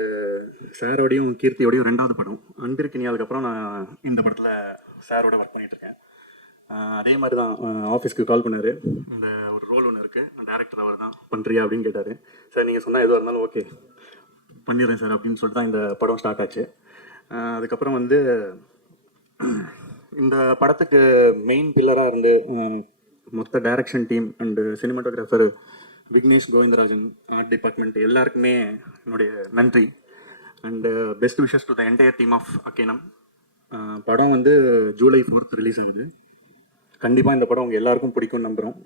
சாரோடையும் கீர்த்தியோடையும் 2வது படம். அன்பிற்கினி அதுக்கப்புறம் நான் இந்த படத்தில் சாரோட ஒர்க் பண்ணிகிட்ருக்கேன். அதே மாதிரி தான் ஆஃபீஸ்க்கு கால் பண்ணார். இந்த ஒரு ரோல் ஒன்று இருக்குது, நான் டேரக்டர் அவர் தான் பண்ணுறியா அப்படின்னு கேட்டார். சார் நீங்கள் சொன்னால் எதுவாக இருந்தாலும் ஓகே பண்ணிடுறேன் சார் அப்படின்னு சொல்லிட்டு தான் இந்த படம் ஸ்டார்ட் ஆச்சு. அதுக்கப்புறம் வந்து இந்த படத்துக்கு மெயின் பில்லராக இருந்து மொத்த direction team and cinematographer Vignesh Govindarajan, art department எல்லாருக்குமே என்னுடைய நன்றி. And best wishes to the entire team of Akkenam. படம் வந்து ஜூலை 4th ரிலீஸ் ஆகுது. கண்டிப்பாக இந்த படம் உங்கள் எல்லாருக்கும் பிடிக்கும்னு நம்புகிறோம்.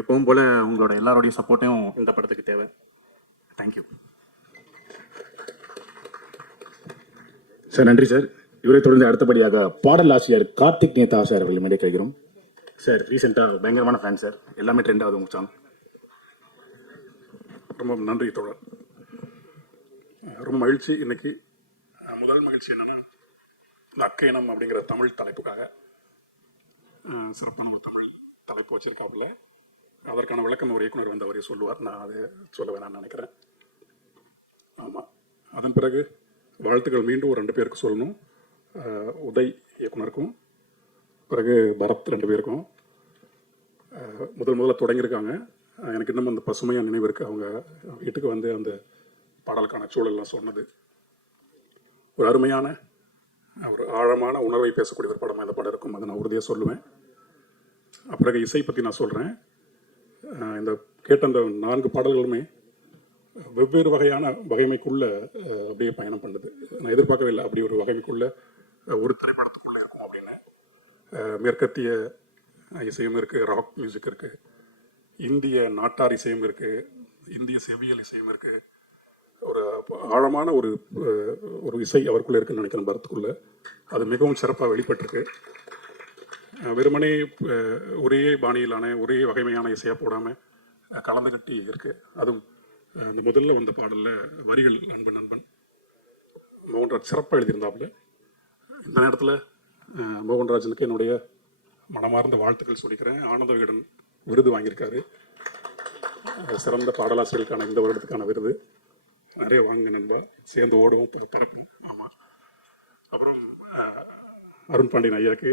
எப்பவும் போல் உங்களோட எல்லாரோடைய சப்போர்ட்டையும் இந்த படத்துக்கு தேவை. Thank you sir. நன்றி சார். இவரை தொடர்ந்து அடுத்தபடியாக பாடல் ஆசிரியர் கார்த்திக் நேதா சார் அவர்கள் மேடை கேட்கிறோம். சார் ரீசெண்டாக பயங்கரமான ஃபேன் சார், எல்லாமே ட்ரெண்ட் ஆகுது உங்கள் சாங். ரொம்ப நன்றி தோழர். ரொம்ப மகிழ்ச்சி. இன்னைக்கு முதல் மகிழ்ச்சி என்னென்னா இந்த அக்கைனம் அப்படிங்கிற தமிழ் தலைப்புக்காக சிறப்பான ஒரு தமிழ் தலைப்பு வச்சிருக்காப்புல. அதற்கான விளக்கம் ஒரு இயக்குனர் வந்து அவரே சொல்லுவார், நான் அதை சொல்ல வேணாம்னு நினைக்கிறேன். ஆமாம், அதன் பிறகு வாழ்த்துக்கள் மீண்டும் ஒரு 2 பேருக்கு சொல்லணும். உதய் இயக்குனருக்கும், பிறகு பரத் 2 பேருக்கும். முதல்ல தொடங்கியிருக்காங்க. எனக்கு இன்னும் அந்த பசுமையாக நினைவு இருக்குது. அவங்க வீட்டுக்கு வந்து அந்த பாடலுக்கான சூழல்லாம் சொன்னது. ஒரு அருமையான ஒரு ஆழமான உணர்வை பேசக்கூடிய ஒரு படமாக இந்த படம் இருக்கும், அதை நான் உறுதியாக சொல்லுவேன். பிறகு இசை பற்றி நான் சொல்கிறேன். இந்த கேட்ட அந்த 4 பாடல்களுமே வெவ்வேறு வகையான வகைமைக்குள்ளே அப்படியே பயணம் பண்ணுது. நான் எதிர்பார்க்கவே இல்லை அப்படி ஒரு வகைமைக்குள்ளே ஒரு திரைப்படத்துக்குள்ளே இருக்கும் அப்படின்னு. மேற்கத்திய இசையும் இருக்குது, ராக் மியூசிக் இருக்குது, இந்திய நாட்டார் இசையும் இருக்குது, இந்திய செவ்வியல் இசையும் இருக்குது. ஒரு ஆழமான ஒரு இசை அவருக்குள்ளே இருக்குன்னு நினைக்கிறேன் பரத்துக்குள்ளே. அது மிகவும் சிறப்பாக வெளிப்பட்டிருக்கு. வெறுமனே ஒரே பாணியிலான ஒரே வகைமையான இசையாக போடாமல் கலந்து கட்டி இருக்குது. அதுவும் இந்த முதல்ல வந்த பாடலில் வரிகள் நண்பன் நண்பன் மோகன்ராஜ் சிறப்பாக எழுதியிருந்தாப்புல. இந்த நேரத்தில் மோகன்ராஜனுக்கு என்னுடைய மனமார்ந்த வாழ்த்துக்கள் சொல்லிக்கிறேன். ஆனந்த விகடன் விருது வாங்கியிருக்காரு, சிறந்த பாடலாசிரியருக்கான இந்த வருடத்துக்கான விருது. நிறைய வாங்க நண்பா, சேர்ந்து ஓடுவோம் பறப்போம். ஆமாம். அப்புறம் அருண் பாண்டியன் ஐயாவுக்கு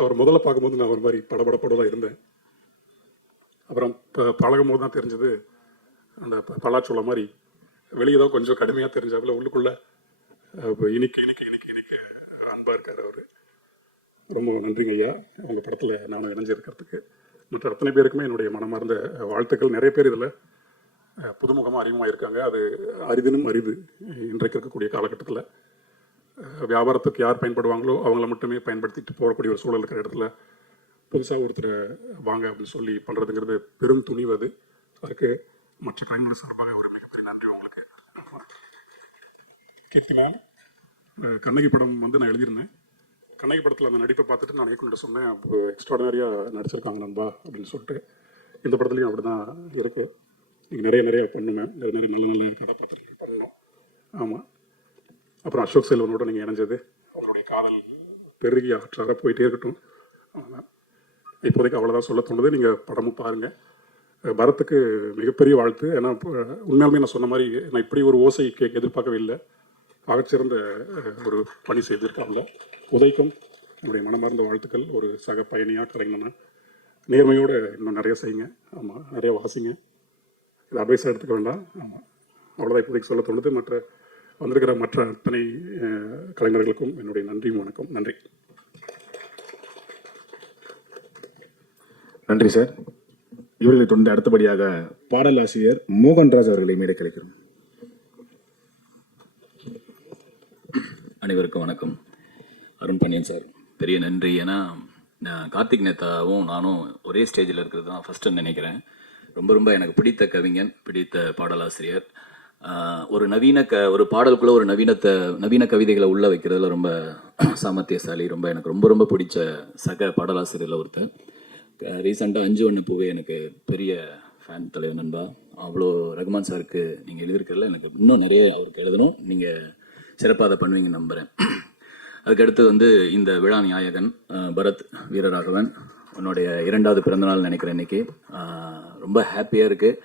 அவர் முதல்ல பார்க்கும்போது நான் ஒரு மாதிரி படபடப்படதான் இருந்தேன். அப்புறம் பழகும் போது தான் தெரிஞ்சது, அந்த பலாச்சோள மாதிரி வெளியே தான் கொஞ்சம் கடுமையாக தெரிஞ்சாப்புல, உள்ளுக்குள்ளே இனிக்கு இனிக்கு இனிக்கு இனிக்கு அன்பாக இருக்கார் அவர். ரொம்ப நன்றிங்க ஐயா, உங்கள் படத்தில் நானும் இணைஞ்சிருக்கிறதுக்கு. மற்ற அத்தனை பேருக்குமே என்னுடைய மனமார்ந்த வாழ்த்துக்கள். நிறைய பேர் இதில் புதுமுகமாக அறிமுகமாக இருக்காங்க, அது அரிதினும் அரிது இன்றைக்கு இருக்கக்கூடிய காலகட்டத்தில். வியாபாரத்துக்கு யார் பயன்படுவாங்களோ அவங்கள மட்டுமே பயன்படுத்திட்டு போகக்கூடிய ஒரு சூழல் இருக்கிற இடத்துல புதுசாக ஒருத்தரை வாங்க அப்படின்னு சொல்லி பண்ணுறதுங்கிறது பெரும் துணிவது. அதுக்கு மற்ற கலைஞர்கள் சார்பாக ஒரு மிகப்பெரிய நன்றி உங்களுக்கு. கீர்த்தினா, கண்ணகி படம் வந்து நான் எழுதியிருந்தேன். கண்ணகி படத்தில் அந்த நடிப்பை பார்த்துட்டு நான் இயக்குனர்கிட்ட சொன்னேன், அப்போ எக்ஸ்ட்ராடனரியாக நடிச்சிருக்காங்க நண்பா அப்படின்னு சொல்லிட்டு. இந்த படத்துலையும் அப்படி தான் இருக்குது. நீங்கள் நிறைய பண்ணுவேன், நிறைய நல்ல நல்ல கதாபாத்திரங்கள் பண்ணணும். ஆமாம். அப்புறம் அசோக் செல்வனோட நீங்கள் இணைஞ்சது, அவருடைய காதல் பெருகி ஆற்றாக போயிட்டே இருக்கட்டும். இப்போதைக்கு அவ்வளோதான் சொல்ல தோணுது. நீங்கள் படமும் பாருங்கள். பரத்துக்கு மிகப்பெரிய வாழ்த்து. ஏன்னா உண்மையாலுமே நான் சொன்ன மாதிரி நான் இப்படி ஒரு ஓசை எதிர்பார்க்கவே இல்லை. ஆகச்சிறந்த ஒரு பணி செய்திருக்காங்க. உதய்க்கும் என்னுடைய மனமார்ந்த வாழ்த்துக்கள். ஒரு சக பயணியாக கலைஞனா நேர்மையோடு இன்னும் நிறைய செய்யுங்க. ஆமாம், நிறைய வாசிங்க. இது அட்வைஸாக எடுத்துக்க வேண்டாம். ஆமாம், அவ்வளோதான் இப்போதைக்கு சொல்ல தோணுது. மற்ற வந்திருக்கிற மற்ற அத்தனை கலைஞர்களுக்கும் என்னுடைய நன்றியும் வணக்கம். நன்றி. நன்றி சார். இவர்களை தொடர்ந்து அடுத்தபடியாக பாடலாசிரியர் மோகன்ராஜ் அவர்களை மேடை கலைக்கிறோம். அனைவருக்கும் வணக்கம். அருண் பாண்டியன் சார், பெரிய நன்றி. ஏன்னா கார்த்திக் நேதாவும் நானும் ஒரே ஸ்டேஜில் இருக்கிறது தான் ஃபஸ்ட்டுன்னு நினைக்கிறேன். ரொம்ப எனக்கு பிடித்த கவிஞன், பிடித்த பாடலாசிரியர். ஒரு ஒரு பாடலுக்குள்ளே ஒரு நவீன கவிதைகளை உள்ள வைக்கிறதுல ரொம்ப சாமர்த்தியசாலி. எனக்கு ரொம்ப பிடிச்ச சக பாடலாசிரியரில் ஒருத்தர். ரீசெண்டாக 5 பூவே எனக்கு பெரிய ஃபேன் தலைவர் நண்பா. அவ்வளோ ரகுமான் சாருக்கு நீங்கள் எழுதியிருக்கிறதுல எனக்கு இன்னும் நிறைய அவருக்கு எழுதணும். நீங்கள் சிறப்பாக அதை பண்ணுவீங்கன்னு நம்புகிறேன். அதுக்கடுத்து வந்து இந்த விழா நாயகன் பரத் வீரராகவன், உன்னுடைய 2வது பிறந்தநாள் நினைக்கிறேன் இன்னைக்கு. ரொம்ப ஹாப்பியாக இருக்குது.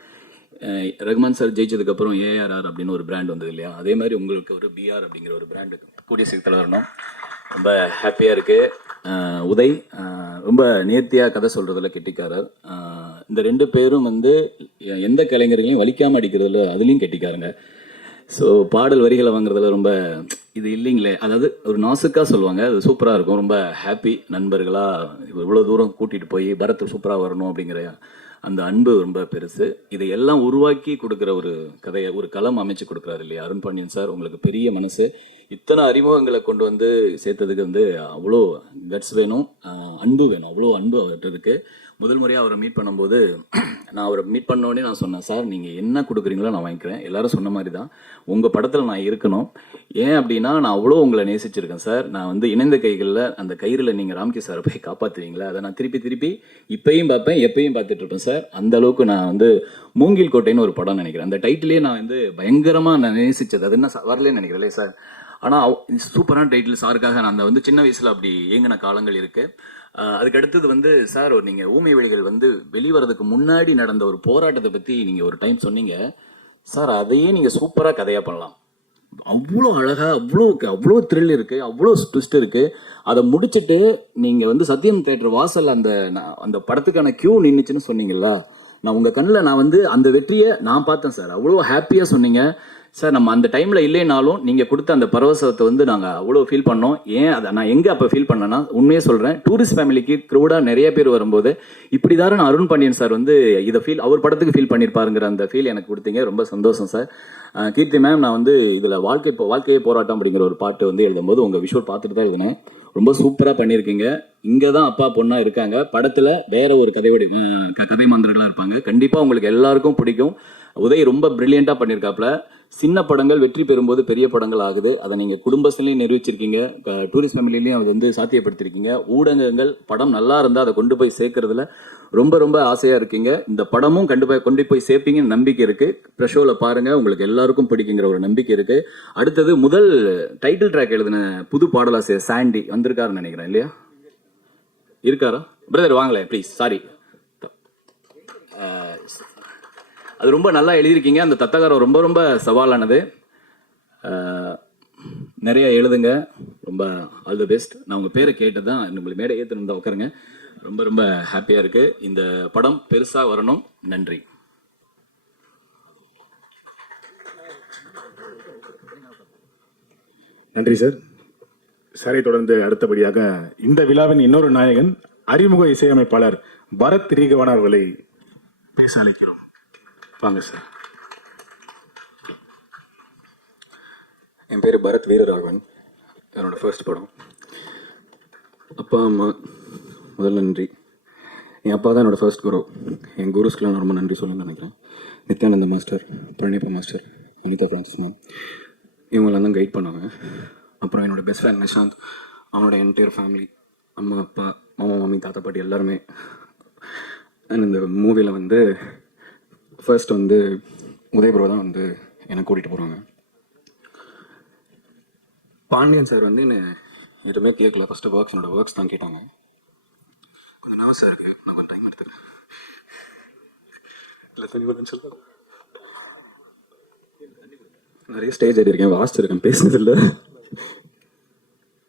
ரகுமான் சார் ஜெயிச்சதுக்கப்புறம் ஏஆர்ஆர் அப்படின்னு ஒரு பிராண்ட் வந்தது இல்லையா, அதே மாதிரி உங்களுக்கு ஒரு பிஆர் அப்படிங்கிற ஒரு பிராண்டு கூடிய சீக்கிரத்தில் வரணும். ரொம்ப ஹாப்பியாக இருக்குது. உதய் ரொம்ப நேர்த்தியாக கதை சொல்கிறதுல கெட்டிக்காரர். இந்த 2 பேரும் வந்து எந்த கலைஞர்களையும் வலிக்காமல் அடிக்கிறதுல அதுலேயும் கெட்டிக்காரங்க. ஸோ பாடல் வரிகளை வாங்குறதுல ரொம்ப இது இல்லைங்களே, அதாவது ஒரு நாசுக்காக சொல்லுவாங்க, அது சூப்பராக இருக்கும். ரொம்ப ஹாப்பி. நண்பர்களாக இவ்வளோ தூரம் கூட்டிகிட்டு போய் பரத் சூப்பராக வரணும் அப்படிங்கிற அந்த அன்பு ரொம்ப பெருசு. இதை எல்லாம் உருவாக்கி கொடுக்குற ஒரு கதையை, ஒரு களம் அமைச்சு கொடுக்குறாரு இல்லையா அருண் பாண்டியன் சார். உங்களுக்கு பெரிய மனசு. இத்தனை அறிமுகங்களை கொண்டு வந்து சேர்த்ததுக்கு வந்து அவ்வளோ கட்ஸ் வேணும், அன்பு வேணும். அவ்வளோ அன்பு அவர்கிட்ட இருக்கு. முதல் முறையாக அவரை மீட் பண்ணும்போது நான் அவரை மீட் பண்ணோடனே நான் சொன்னேன், சார் நீங்கள் என்ன கொடுக்குறீங்களோ நான் வாங்கிக்கிறேன். எல்லாரும் சொன்ன மாதிரி தான் உங்கள் படத்தில் நான் இருக்கணும். ஏன் அப்படின்னா நான் அவ்வளோ உங்களை நேசிச்சிருக்கேன் சார். நான் வந்து இணைந்த கைகளில் அந்த கயிறில் நீங்கள் ராம்கி சாரை போய் காப்பாற்றுவீங்களா, அதை நான் திருப்பி இப்பையும் பார்ப்பேன், எப்பயும் பார்த்துட்டு இருப்பேன் சார். அந்த அளவுக்கு நான் வந்து மூங்கில் கோட்டைன்னு ஒரு படம் நினைக்கிறேன், அந்த டைட்டிலே நான் வந்து பயங்கரமாக நான் நேசித்தது. அது என்ன வரலன்னு நினைக்கிறேன் சார். ஆனால் சூப்பரான டைட்டில் சாருக்காக நான் அந்த வந்து சின்ன வயசில் அப்படி ஏங்கின காலங்கள் இருக்குது. அதுக்கு அடுத்தது வந்து சார் நீங்கள் ஊமை விழிகள் வந்து வெளிவரதுக்கு முன்னாடி நடந்த ஒரு போராட்டத்தை பற்றி நீங்கள் ஒரு டைம் சொன்னீங்க சார். அதையே நீங்கள் சூப்பராக கதையாக பண்ணலாம். அவ்வளோ அழகாக அவ்வளோ த்ரில் இருக்குது, அவ்வளோ ட்விஸ்ட் இருக்குது. அதை முடிச்சுட்டு நீங்கள் வந்து சத்யம் தேட்டர் வாசல் அந்த படத்துக்கான கியூ நின்றுச்சுன்னு சொன்னீங்கல்ல, நான் உங்கள் கண்ணில் நான் வந்து அந்த வெற்றியை நான் பார்த்தேன் சார். அவ்வளோ ஹாப்பியாக சொன்னீங்க சார். நம்ம அந்த டைமில் இல்லைனாலும் நீங்கள் கொடுத்த அந்த பரவசத்தை வந்து நாங்கள் அவ்வளோ ஃபீல் பண்ணோம். ஏன் அதை நான் எங்கே அப்போ ஃபீல் பண்ணேன்னா, உண்மையே சொல்கிறேன், டூரிஸ்ட் ஃபேமிலிக்கு க்ரௌடாக நிறைய பேர் வரும்போது இப்படி தான் நான் அருண் பாண்டியன் சார் வந்து இதை அவர் படத்துக்கு ஃபீல் பண்ணியிருப்பாருங்கிற அந்த ஃபீல் எனக்கு கொடுத்தீங்க. ரொம்ப சந்தோஷம் சார். கீர்த்தி மேம், நான் வந்து இதில் வாழ்க்கையே போராட்டம் அப்படிங்கிற ஒரு பாட்டு வந்து எழுதும்போது உங்கள் விஷுவல் பார்த்துட்டு தான் எழுதினேன். ரொம்ப சூப்பராக பண்ணியிருக்கீங்க. இங்கே தான் அப்பா பொண்ணாக இருக்காங்க, படத்தில் வேற ஒரு கதை மாந்தர்களாக இருப்பாங்க. கண்டிப்பாக உங்களுக்கு எல்லாருக்கும் பிடிக்கும். உதய் ரொம்ப பிரில்லியண்ட்டாக பண்ணியிருக்காப்புல. சின்ன படங்கள் வெற்றி பெறும்போது பெரிய படங்கள் ஆகுது. அதை நீங்கள் குடும்பத்திலையும் நிரூபிச்சிருக்கீங்க, டூரிஸ்ட் ஃபேமிலிலையும் அதை வந்து சாத்தியப்படுத்திருக்கீங்க. ஊடகங்கள் படம் நல்லா இருந்தால் அதை கொண்டு போய் சேர்க்கறதுல ரொம்ப ரொம்ப ஆசையாக இருக்கீங்க. இந்த படமும் கொண்டு போய் சேர்ப்பீங்கன்னு நம்பிக்கை இருக்குது. ப்ரெஷோவில் பாருங்கள், உங்களுக்கு எல்லாருக்கும் பிடிக்குங்கிற ஒரு நம்பிக்கை இருக்குது. அடுத்தது முதல் டைட்டில் ட்ராக் எழுதின புது பாடலாசிரியர் சாண்டி வந்திருக்காருன்னு நினைக்கிறேன், இல்லையா? இருக்காரா பிரதர்? வாங்களேன் ப்ளீஸ். சாரி, அது ரொம்ப நல்லா எழுதியிருக்கீங்க. அந்த தத்தகாரம் ரொம்ப ரொம்ப சவாலானது. நிறைய எழுதுங்க. ரொம்ப ஆல் தி பெஸ்ட். நான் உங்கள் பேரை கேட்டு தான் உங்களுக்கு மேடை ஏற்றணும் தான் உட்காருங்க. ரொம்ப ரொம்ப ஹாப்பியாக இருக்குது. இந்த படம் பெருசாக வரணும். நன்றி. நன்றி சார். சாரை தொடர்ந்து அடுத்தபடியாக இந்த விழாவின் இன்னொரு நாயகன் அறிமுக இசையமைப்பாளர் பரத் ரீகவன் அவர்களை பேச அழைக்கிறோம். வாங்க சார். என் பேர் பரத் வீரராகவன். என்னோட ஃபர்ஸ்ட் படம். அப்பா அம்மா முதல்ல நன்றி. என் அப்பா தான் என்னோடய ஃபர்ஸ்ட் குரு. என் குருஸ்க்கெலாம் நான் ரொம்ப நன்றி சொல்லணும்னு நினைக்கிறேன். Nithyananda master, Palanippa master, Anitha Francis ma'am, இவங்களாம் தான் கைட் பண்ணாங்க. அப்புறம் என்னோடய பெஸ்ட் ஃப்ரெண்ட் நிஷாந்த், அவனோட என்டையர் ஃபேமிலி, அம்மா அப்பா மாமா மாமி தாத்தா பாட்டி எல்லாருமே. அண்ட் இந்த மூவியில் வந்து ஃபர்ஸ்ட் வந்து உதய் ப்ரோ தான் வந்து என்னை கூட்டிகிட்டு போகிறாங்க. பாண்டியன் சார் வந்து என்ன எதுவுமே கேட்கல. ஃபஸ்ட்டு என்னோடய ஒர்க்ஸ் தான் கேட்டாங்க. கொஞ்சம் நர்வஸாக இருக்குது, நான் கொஞ்சம் டைம் எடுத்துக்கிறேன். இல்லை சொல்ல நிறைய ஸ்டேஜ் ஏறியிருக்கேன், வாசிச்சிருக்கேன், பேசுனதில்லை.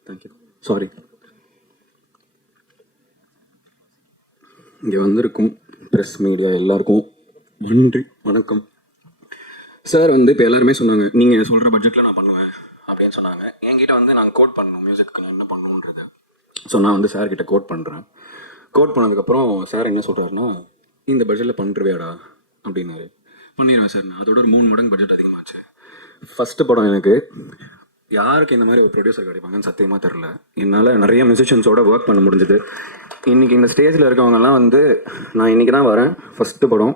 Thank you, sorry. இங்கே வந்திருக்கும் ப்ரெஸ் மீடியா எல்லாருக்கும் நன்றி, வணக்கம். சார் வந்து இப்போ எல்லாருமே சொன்னாங்க, நீங்கள் சொல்கிற பட்ஜெட்டில் நான் பண்ணுவேன் அப்படின்னு சொன்னாங்க. என்கிட்ட வந்து நாங்கள் கோட் பண்ணணும், மியூசிக்கு நான் என்ன பண்ணணுன்றது. ஸோ நான் வந்து சார்கிட்ட கோட் பண்ணுறேன். கோட் பண்ணதுக்கப்புறம் சார் என்ன சொல்கிறாருன்னா, இந்த பட்ஜெட்டில் பண்ணுறவேடா அப்படின்னாரு. பண்ணிடுவேன் சார். நான் அதோட 3 மடங்கு பட்ஜெட் அதிகமாச்சு. ஃபஸ்ட்டு படம் எனக்கு யாருக்கு இந்த மாதிரி ஒரு ப்ரொடியூசர் கிடைப்பாங்கன்னு சத்தியமாக தெரில. என்னால் நிறைய மியூசிஷியன்ஸோட ஒர்க் பண்ண முடிஞ்சது. இன்றைக்கி இந்த ஸ்டேஜில் இருக்கவங்கலாம் வந்து நான் இன்றைக்கி தான் வரேன். ஃபஸ்ட்டு படம்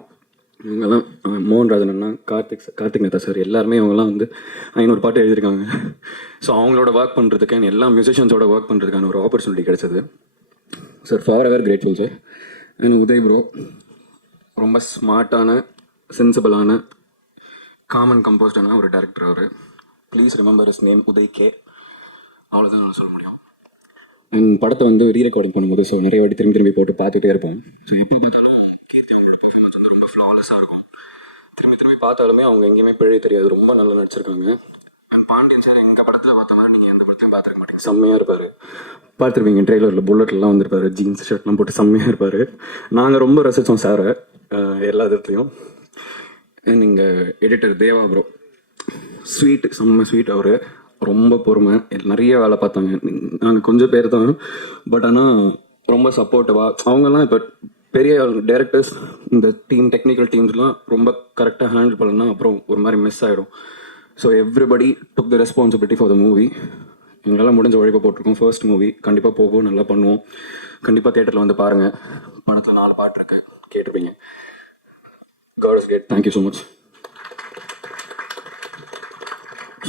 இவங்கெல்லாம் மோகன்ராஜன் அண்ணா, கார்த்திக் நேதா சார் எல்லாருமே இவங்கெல்லாம் வந்து 500 பாட்டு எழுதியிருக்காங்க. ஸோ அவங்களோட ஒர்க் பண்ணுறதுக்கு எல்லா மியூசிஷியன்ஸோட ஒர்க் பண்ணுறதுக்கான ஒரு ஆப்பர்ச்சுனிட்டி கிடைச்சது. Sir for ever grateful sir. And Uday bro ரொம்ப ஸ்மார்ட்டான, சென்சிபிளான, காமன் கம்போஸ்டான ஒரு டேரக்டர் அவர். Please remember his name Uday K. அவ்வளோதான் நான் சொல்ல முடியும். அண்ட் படத்தை வந்து ரீ ரெக்கார்டிங் பண்ணும்போது ஸோ நிறைய வாட்டி திரும்பி போட்டு பார்த்துட்டே இருப்போம். ஸோ எப்போ பார்த்தாலும் கீர்த்தி அவங்களோட பர்ஃபார்மன்ஸ் வந்து ரொம்ப ஃப்ளாலெஸ்ஸாக இருக்கும். திரும்பி பார்த்தாலுமே அவங்க எங்கேயுமே பிழை தெரியாது, ரொம்ப நல்லா நடிச்சிருக்காங்க. அண்ட் பாண்டியன் சார் எங்கள் படத்தில் பார்த்த மாதிரி நீங்கள் எந்த படத்தையும் பார்த்துருக்க மாட்டீங்க. செம்மையாக இருப்பார். பார்த்துருப்பீங்க ட்ரெய்லரில் புல்லட்லாம் வந்திருப்பார், ஜீன்ஸ் ஷர்ட்லாம் போட்டு செம்மையாக இருப்பார். நாங்கள் ரொம்ப ரசித்தோம் சாரை எல்லா விதத்துலையும். நீங்கள் எடிட்டர் தேவா ப்ரோ ஸ்வீட், செம்ம ஸ்வீட். அவர் ரொம்ப பொறுமை, நிறைய வேலை பார்த்தாங்க. நாங்கள் கொஞ்சம் பேர் தான், பட் ஆனால் ரொம்ப சப்போர்ட்டிவாக. அவங்கெல்லாம் இப்போ பெரிய டைரக்டர்ஸ், இந்த டீம் டெக்னிக்கல் டீம்ஸ்லாம் ரொம்ப கரெக்டாக ஹேண்டில் பண்ணலாம், அப்புறம் ஒரு மாதிரி மிஸ் ஆகிடும். So everybody took the responsibility for the movie. எங்களால் முடிஞ்ச உழைப்பை போட்டிருக்கோம். ஃபர்ஸ்ட் மூவி கண்டிப்பாக போகும், நல்லா பண்ணுவோம். கண்டிப்பாக தியேட்டரில் வந்து பாருங்கள். படத்தில் 4 பாட்டு இருக்கேன், கேட்டிருப்பீங்க. God is great. Thank you so much.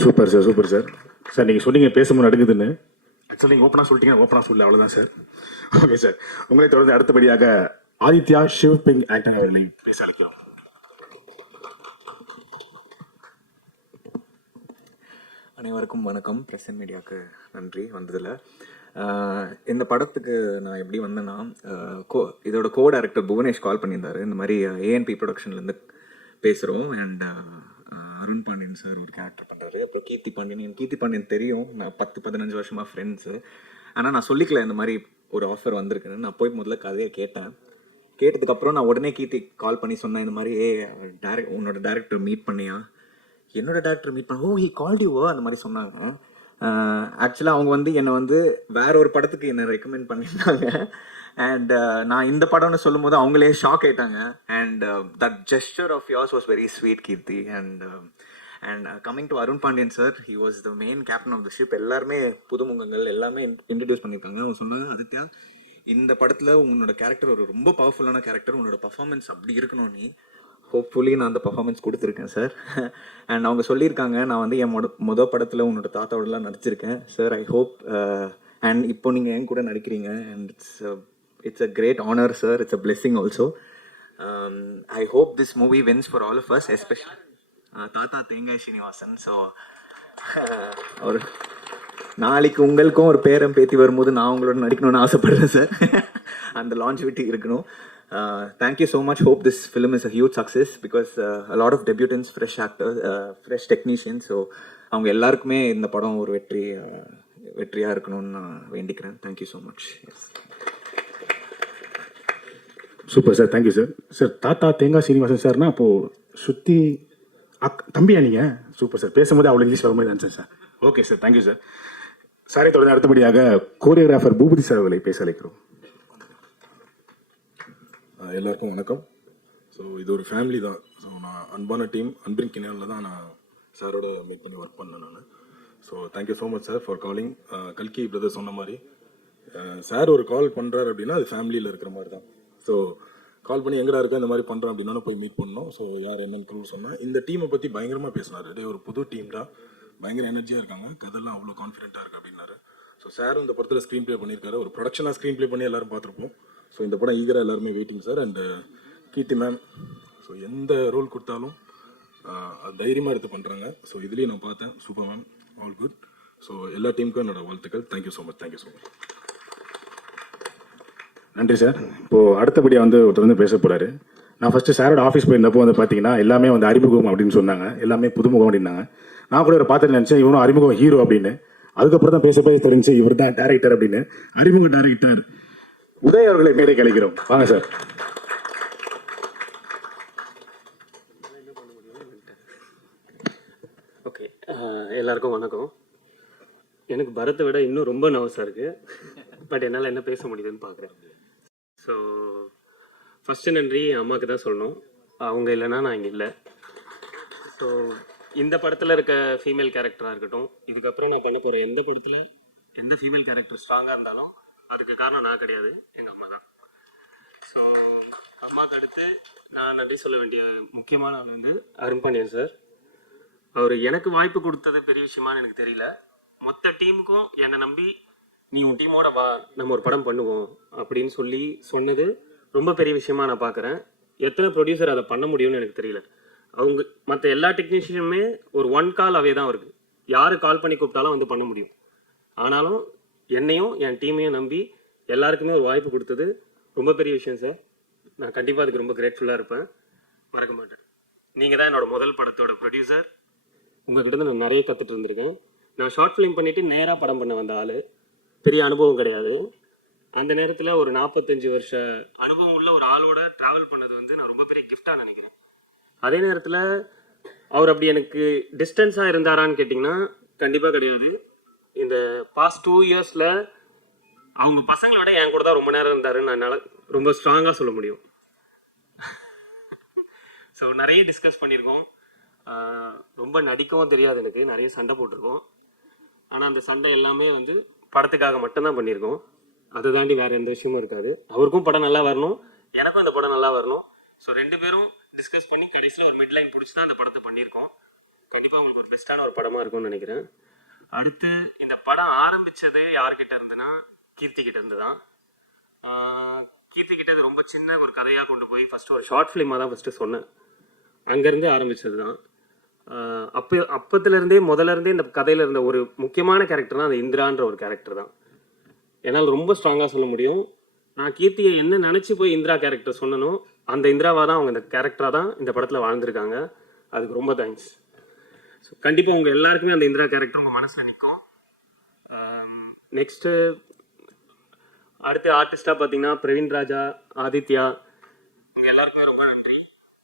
Super sir, super sir. Sir நீங்கள் சொன்னீங்க பேசும்போது நடுங்குதுன்னு. ஆக்சுவலி நீங்கள் ஓப்பனாக சொல்லிட்டீங்க, ஓப்பனாக சொல்லல, அவ்வளோதான் சார். Okay sir. உங்களை தொடர்ந்து அடுத்தபடியாக ஆதித்யா ஷிவ் பிங் ஆக்டர் அவர்களை பேச அழைக்கிறோம். அனைவருக்கும் வணக்கம். பிரஸ் மீடியாவுக்கு நன்றி வந்ததில். இந்த படத்துக்கு நான் எப்படி வந்தேன்னா, இதோட கோ டைரக்டர் புவனேஷ் கால் பண்ணியிருந்தாரு. இந்த மாதிரி ஏஎன்பி ப்ரொடக்ஷன்லேருந்து பேசுகிறோம் அண்ட் அருண் பாண்டியன் சார் ஒரு கேரக்டர் பண்ணுறாரு. அப்புறம் கீர்த்தி பாண்டியன் தெரியும், நான் 10-15 வருஷமாக ஃப்ரெண்ட்ஸு. ஆனால் நான் சொல்லிக்கல இந்த மாதிரி ஒரு ஆஃபர் வந்திருக்குன்னு. நான் போய் முதல்ல கதையை கேட்டதுக்கப்புறம் நான் உடனே கீர்த்தி கால் பண்ணி சொன்னேன், இந்த மாதிரி உன்னோட டேரக்டர் மீட் பண்ணியா? என்னோட டேரக்டர் மீட் பண்ண, ஹி கால்ட் யூ அந்த மாதிரி சொன்னாங்க. ஆக்சுவலாக அவங்க வந்து என்னை வந்து வேற ஒரு படத்துக்கு என்னை ரெக்கமெண்ட் பண்ணியிருந்தாங்க. அண்ட் நான் இந்த படம்னு சொல்லும் போது அவங்களே ஷாக் ஆயிட்டாங்க. And that gesture of yours was very sweet Keerthi. And coming to Arun Pandian sir, he was the main captain of the ship. எல்லாருமே புதுமுகங்கள் எல்லாமே இன்ட்ரடியூஸ் பண்ணியிருக்காங்க. அவங்க சொன்னாங்க, ஆதித்யா இந்த படத்தில் உன்னோட கேரக்டர் ஒரு ரொம்ப பவர்ஃபுல்லான கேரக்டர், உன்னோட பர்ஃபார்மன்ஸ் அப்படி இருக்கணும் நீ. ஹோப்ஃபுல்லி நான் அந்த பர்ஃபார்மன்ஸ் கொடுத்துருக்கேன் சார். அண்ட் அவங்க சொல்லியிருக்காங்க, நான் வந்து என் மொதல் படத்தில் உன்னோட தாத்தாவோடலாம் நடிச்சிருக்கேன் சார். ஐ ஹோப் அண்ட் இப்போ நீங்கள் என் கூட நடிக்கிறீங்க and it's a great honour sir. It's a blessing also. I hope this movie wins for all of us, especially தாத்தா தேங்காய் ஸ்ரீனிவாசன். ஸோ ஒரு நாளைக்கு உங்களுக்கும் ஒரு பேரம் பேத்தி வரும்போது நான் உங்களோட நடிக்கணும்னு ஆசைப்படுறேன் சார். அந்த லான்ஜிவிட்டி இருக்கணும். Thank you so much. Hope this film is a huge success because a lot of debutants, fresh actors, fresh technicians. So அவங்க எல்லாருக்குமே இந்த படம் ஒரு வெற்றியாக இருக்கணும்னு நான் வேண்டிக்கிறேன். Thank you so much. Super sir, thank you sir. Sir தாத்தா தேங்காய் சீனிவாசன் சார்னா அப்போது சுற்றி தம்பியா நீங்கள்? சூப்பர் சார், பேசும்போது அவ்வளோ இங்கிலீஷ் வர மாதிரி நினச்சேன் sir. Okay sir, thank you sir. சாரை தொடர்ந்து அடுத்தபடியாக கோரியோகிராஃபர் பூபதி சார் அவர்களை பேச அழைக்கிறோம். எல்லாருக்கும் வணக்கம். ஸோ இது ஒரு ஃபேமிலி தான். ஸோ நான் அன்பான டீம் அன்பின் கிணறில் தான் நான் சாரோட மீட் பண்ணி ஒர்க் பண்ணேன் நான். So thank you so much sir for calling. கல்கி பிரதர் சொன்ன மாதிரி சார் ஒரு கால் பண்ணுறாரு அப்படின்னா அது ஃபேமிலியில் இருக்கிற மாதிரி தான். ஸோ கால் பண்ணி எங்கடா இருக்கா இந்த மாதிரி பண்ணுறேன் அப்படின்னா போய் மீட் பண்ணோம். ஸோ யார் என்னன்னு சொன்னால் இந்த டீமை பற்றி பயங்கரமாக பேசினார். இதே ஒரு புது டீம் தான், பயங்கர எனர்ஜியாக இருக்காங்க, கதெல்லாம் அவ்வளோ கான்ஃபிடென்ட்டாக இருக்குது அப்படின்னாரு. ஸோ சார் இந்த படத்தில் ஸ்க்ரீன் ப்ளே பண்ணியிருக்காரு. ஒரு ப்ரொடக்ஷனாக ஸ்க்ரீன் ப்ளே பண்ணி எல்லாரும் பார்த்துருப்போம். ஸோ இந்த படம் ஈகராக எல்லாருமே waiting sir. And Keerthi ma'am, so எந்த ரோல் கொடுத்தாலும் தைரியமாக எடுத்து பண்ணுறாங்க. ஸோ இதுலேயும் நான் பார்த்தேன், super ma'am, all good. So எல்லா டீமுக்கும் என்னோட வாழ்த்துக்கள். Thank you so much. Thank you so much. நன்றி சார். இப்போது அடுத்தபடியாக வந்து ஒருத்தர் வந்து பேச போகிறாரு. நான் ஃபஸ்ட்டு சாரோட ஆஃபீஸ் போயிருந்தப்போ வந்து பார்த்தீங்கன்னா எல்லாமே வந்து அறிமுகம் அப்படின்னு சொன்னாங்க, எல்லாமே புதுமுகம் அப்படின்னாங்க. நான் கூட ஒரு பார்த்துட்டு நினச்சேன் இவனும் அறிமுகம் ஹீரோ அப்படின்னு. அதுக்கப்புறம் தான் பேச தெரிஞ்சு இவர் தான் டேரக்டர் அப்படின்னு. அறிமுக டேரக்டர் உதய் அவர்களை மேடைக்கு அழைக்கிறோம். வாங்க சார். ஓகே, எல்லாருக்கும் வணக்கம். எனக்கு பரத்தை விட இன்னும் ரொம்ப நர்வஸாக இருக்குது. பட் என்னால் என்ன பேச முடியுதுன்னு பார்க்குறேன். ஸோ ஃபஸ்ட்டு நன்றி அம்மாவுக்கு தான் சொல்லணும். அவங்க இல்லைன்னா நான் இங்கே இல்லை. ஸோ இந்த படத்தில் இருக்க ஃபீமேல் கேரக்டராக இருக்கட்டும், இதுக்கப்புறம் நான் பண்ண போகிற எந்த படத்தில் எந்த ஃபீமேல் கேரக்டர் ஸ்ட்ராங்காக இருந்தாலும் அதுக்கு காரணம் நான் கிடையாது, எங்கள் அம்மா தான். ஸோ அம்மாவுக்கு அடுத்து நான் நன்றி சொல்ல வேண்டிய முக்கியமான ஆள் வந்து அருண் பாண்டியன் சார். அவர் எனக்கு வாய்ப்பு கொடுத்தது பெரிய விஷயமானு எனக்கு தெரியல. மொத்த டீமுக்கும் என்னை நம்பி நீ உன் டீமோட வா, நம்ம ஒரு படம் பண்ணுவோம் அப்படின்னு சொல்லி சொன்னது ரொம்ப பெரிய விஷயமா நான் பார்க்குறேன். எத்தனை ப்ரொடியூசர் அதை பண்ண முடியும்னு எனக்கு தெரியல. அவங்க மற்ற எல்லா டெக்னீஷியனுமே ஒரு ஒன் கால் அவே தான் இருக்குது. யார் கால் பண்ணி கூப்பிட்டாலும் வந்து பண்ண முடியும். ஆனாலும் என்னையும் என் டீமையும் நம்பி எல்லாருக்குமே ஒரு வாய்ப்பு கொடுத்தது ரொம்ப பெரிய விஷயம் சார். நான் கண்டிப்பாக அதுக்கு ரொம்ப கிரேட்ஃபுல்லாக இருப்பேன், மறக்க மாட்டேன். நீங்கள் தான் என்னோடய முதல் படத்தோட ப்ரொடியூசர். உங்கள்கிட்ட நான் நிறைய கற்றுட்டு இருந்திருக்கேன். நான் ஷார்ட் ஃபிலிம் பண்ணிவிட்டு நேராக படம் பண்ண வந்த ஆள், பெரிய அனுபவம் கிடையாது. அந்த நேரத்தில் ஒரு 45 வருஷ அனுபவம் உள்ள ஒரு ஆளோட ட்ராவல் பண்ணது வந்து நான் ரொம்ப பெரிய கிஃப்டாக நினைக்கிறேன். அதே நேரத்தில் அவர் அப்படி எனக்கு டிஸ்டன்ஸாக இருந்தாரான்னு கேட்டிங்கன்னா கண்டிப்பாக கிடையாது. இந்த பாஸ்ட் 2 இயர்ஸில் அவங்க பசங்களோட என் கூட தான் ரொம்ப நேரம் இருந்தாருன்னு என்னால் ரொம்ப ஸ்ட்ராங்காக சொல்ல முடியும். ஸோ நிறைய டிஸ்கஸ் பண்ணியிருக்கோம். ரொம்ப நடிக்கவும் தெரியாது எனக்கு, நிறைய சண்டை போட்டிருக்கோம். ஆனால் அந்த சண்டை எல்லாமே வந்து படத்துக்காக மட்டும்தான் பண்ணியிருக்கோம். அதை தாண்டி வேறு எந்த விஷயமும் இருக்காது. அவருக்கும் படம் நல்லா வரணும், எனக்கும் இந்த படம் நல்லா வரணும். ஸோ 2 பேரும் டிஸ்கஸ் பண்ணி கடைசியில் ஒரு மிட்லைன் பிடிச்சி தான் இந்த படத்தை பண்ணியிருக்கோம். கண்டிப்பாக உங்களுக்கு ஒரு பெஸ்ட்டான ஒரு படமாக இருக்கும்னு நினைக்கிறேன். அடுத்து இந்த படம் ஆரம்பித்தது யார்கிட்ட இருந்துன்னா கீர்த்தி கிட்ட இருந்து தான். கீர்த்தி கிட்ட இது ரொம்ப சின்ன ஒரு கதையாக கொண்டு போய் ஃபஸ்ட்டு ஒரு ஷார்ட் ஃபிலிமாக தான் ஃபஸ்ட்டு சொன்னேன். அங்கேருந்து ஆரம்பித்தது தான். அப்பத்துலேருந்தே முதல்ல இந்த கதையில் இருந்த ஒரு முக்கியமான கேரக்டர்னால் அந்த இந்திரான்ற ஒரு கேரக்டர் தான். என்னால் ரொம்ப ஸ்ட்ராங்காக சொல்ல முடியும். நான் கீர்த்தியை என்ன நினச்சி போய் இந்திரா கேரக்டர் சொன்னனோ அந்த இந்திராவாக தான் அவங்க இந்த கேரக்டராக தான் இந்த படத்தில் வாழ்ந்திருக்காங்க. அதுக்கு ரொம்ப தேங்க்ஸ். ஸோ கண்டிப்பாக உங்கள் எல்லாருக்குமே அந்த இந்திரா கேரக்டர் உங்கள் மனசில் நிற்கும். நெக்ஸ்ட்டு அடுத்த ஆர்டிஸ்டாக பார்த்தீங்கன்னா பிரவீன் ராஜா, ஆதித்யா, உங்கள் எல்லாருக்குமே ரொம்ப நன்றி.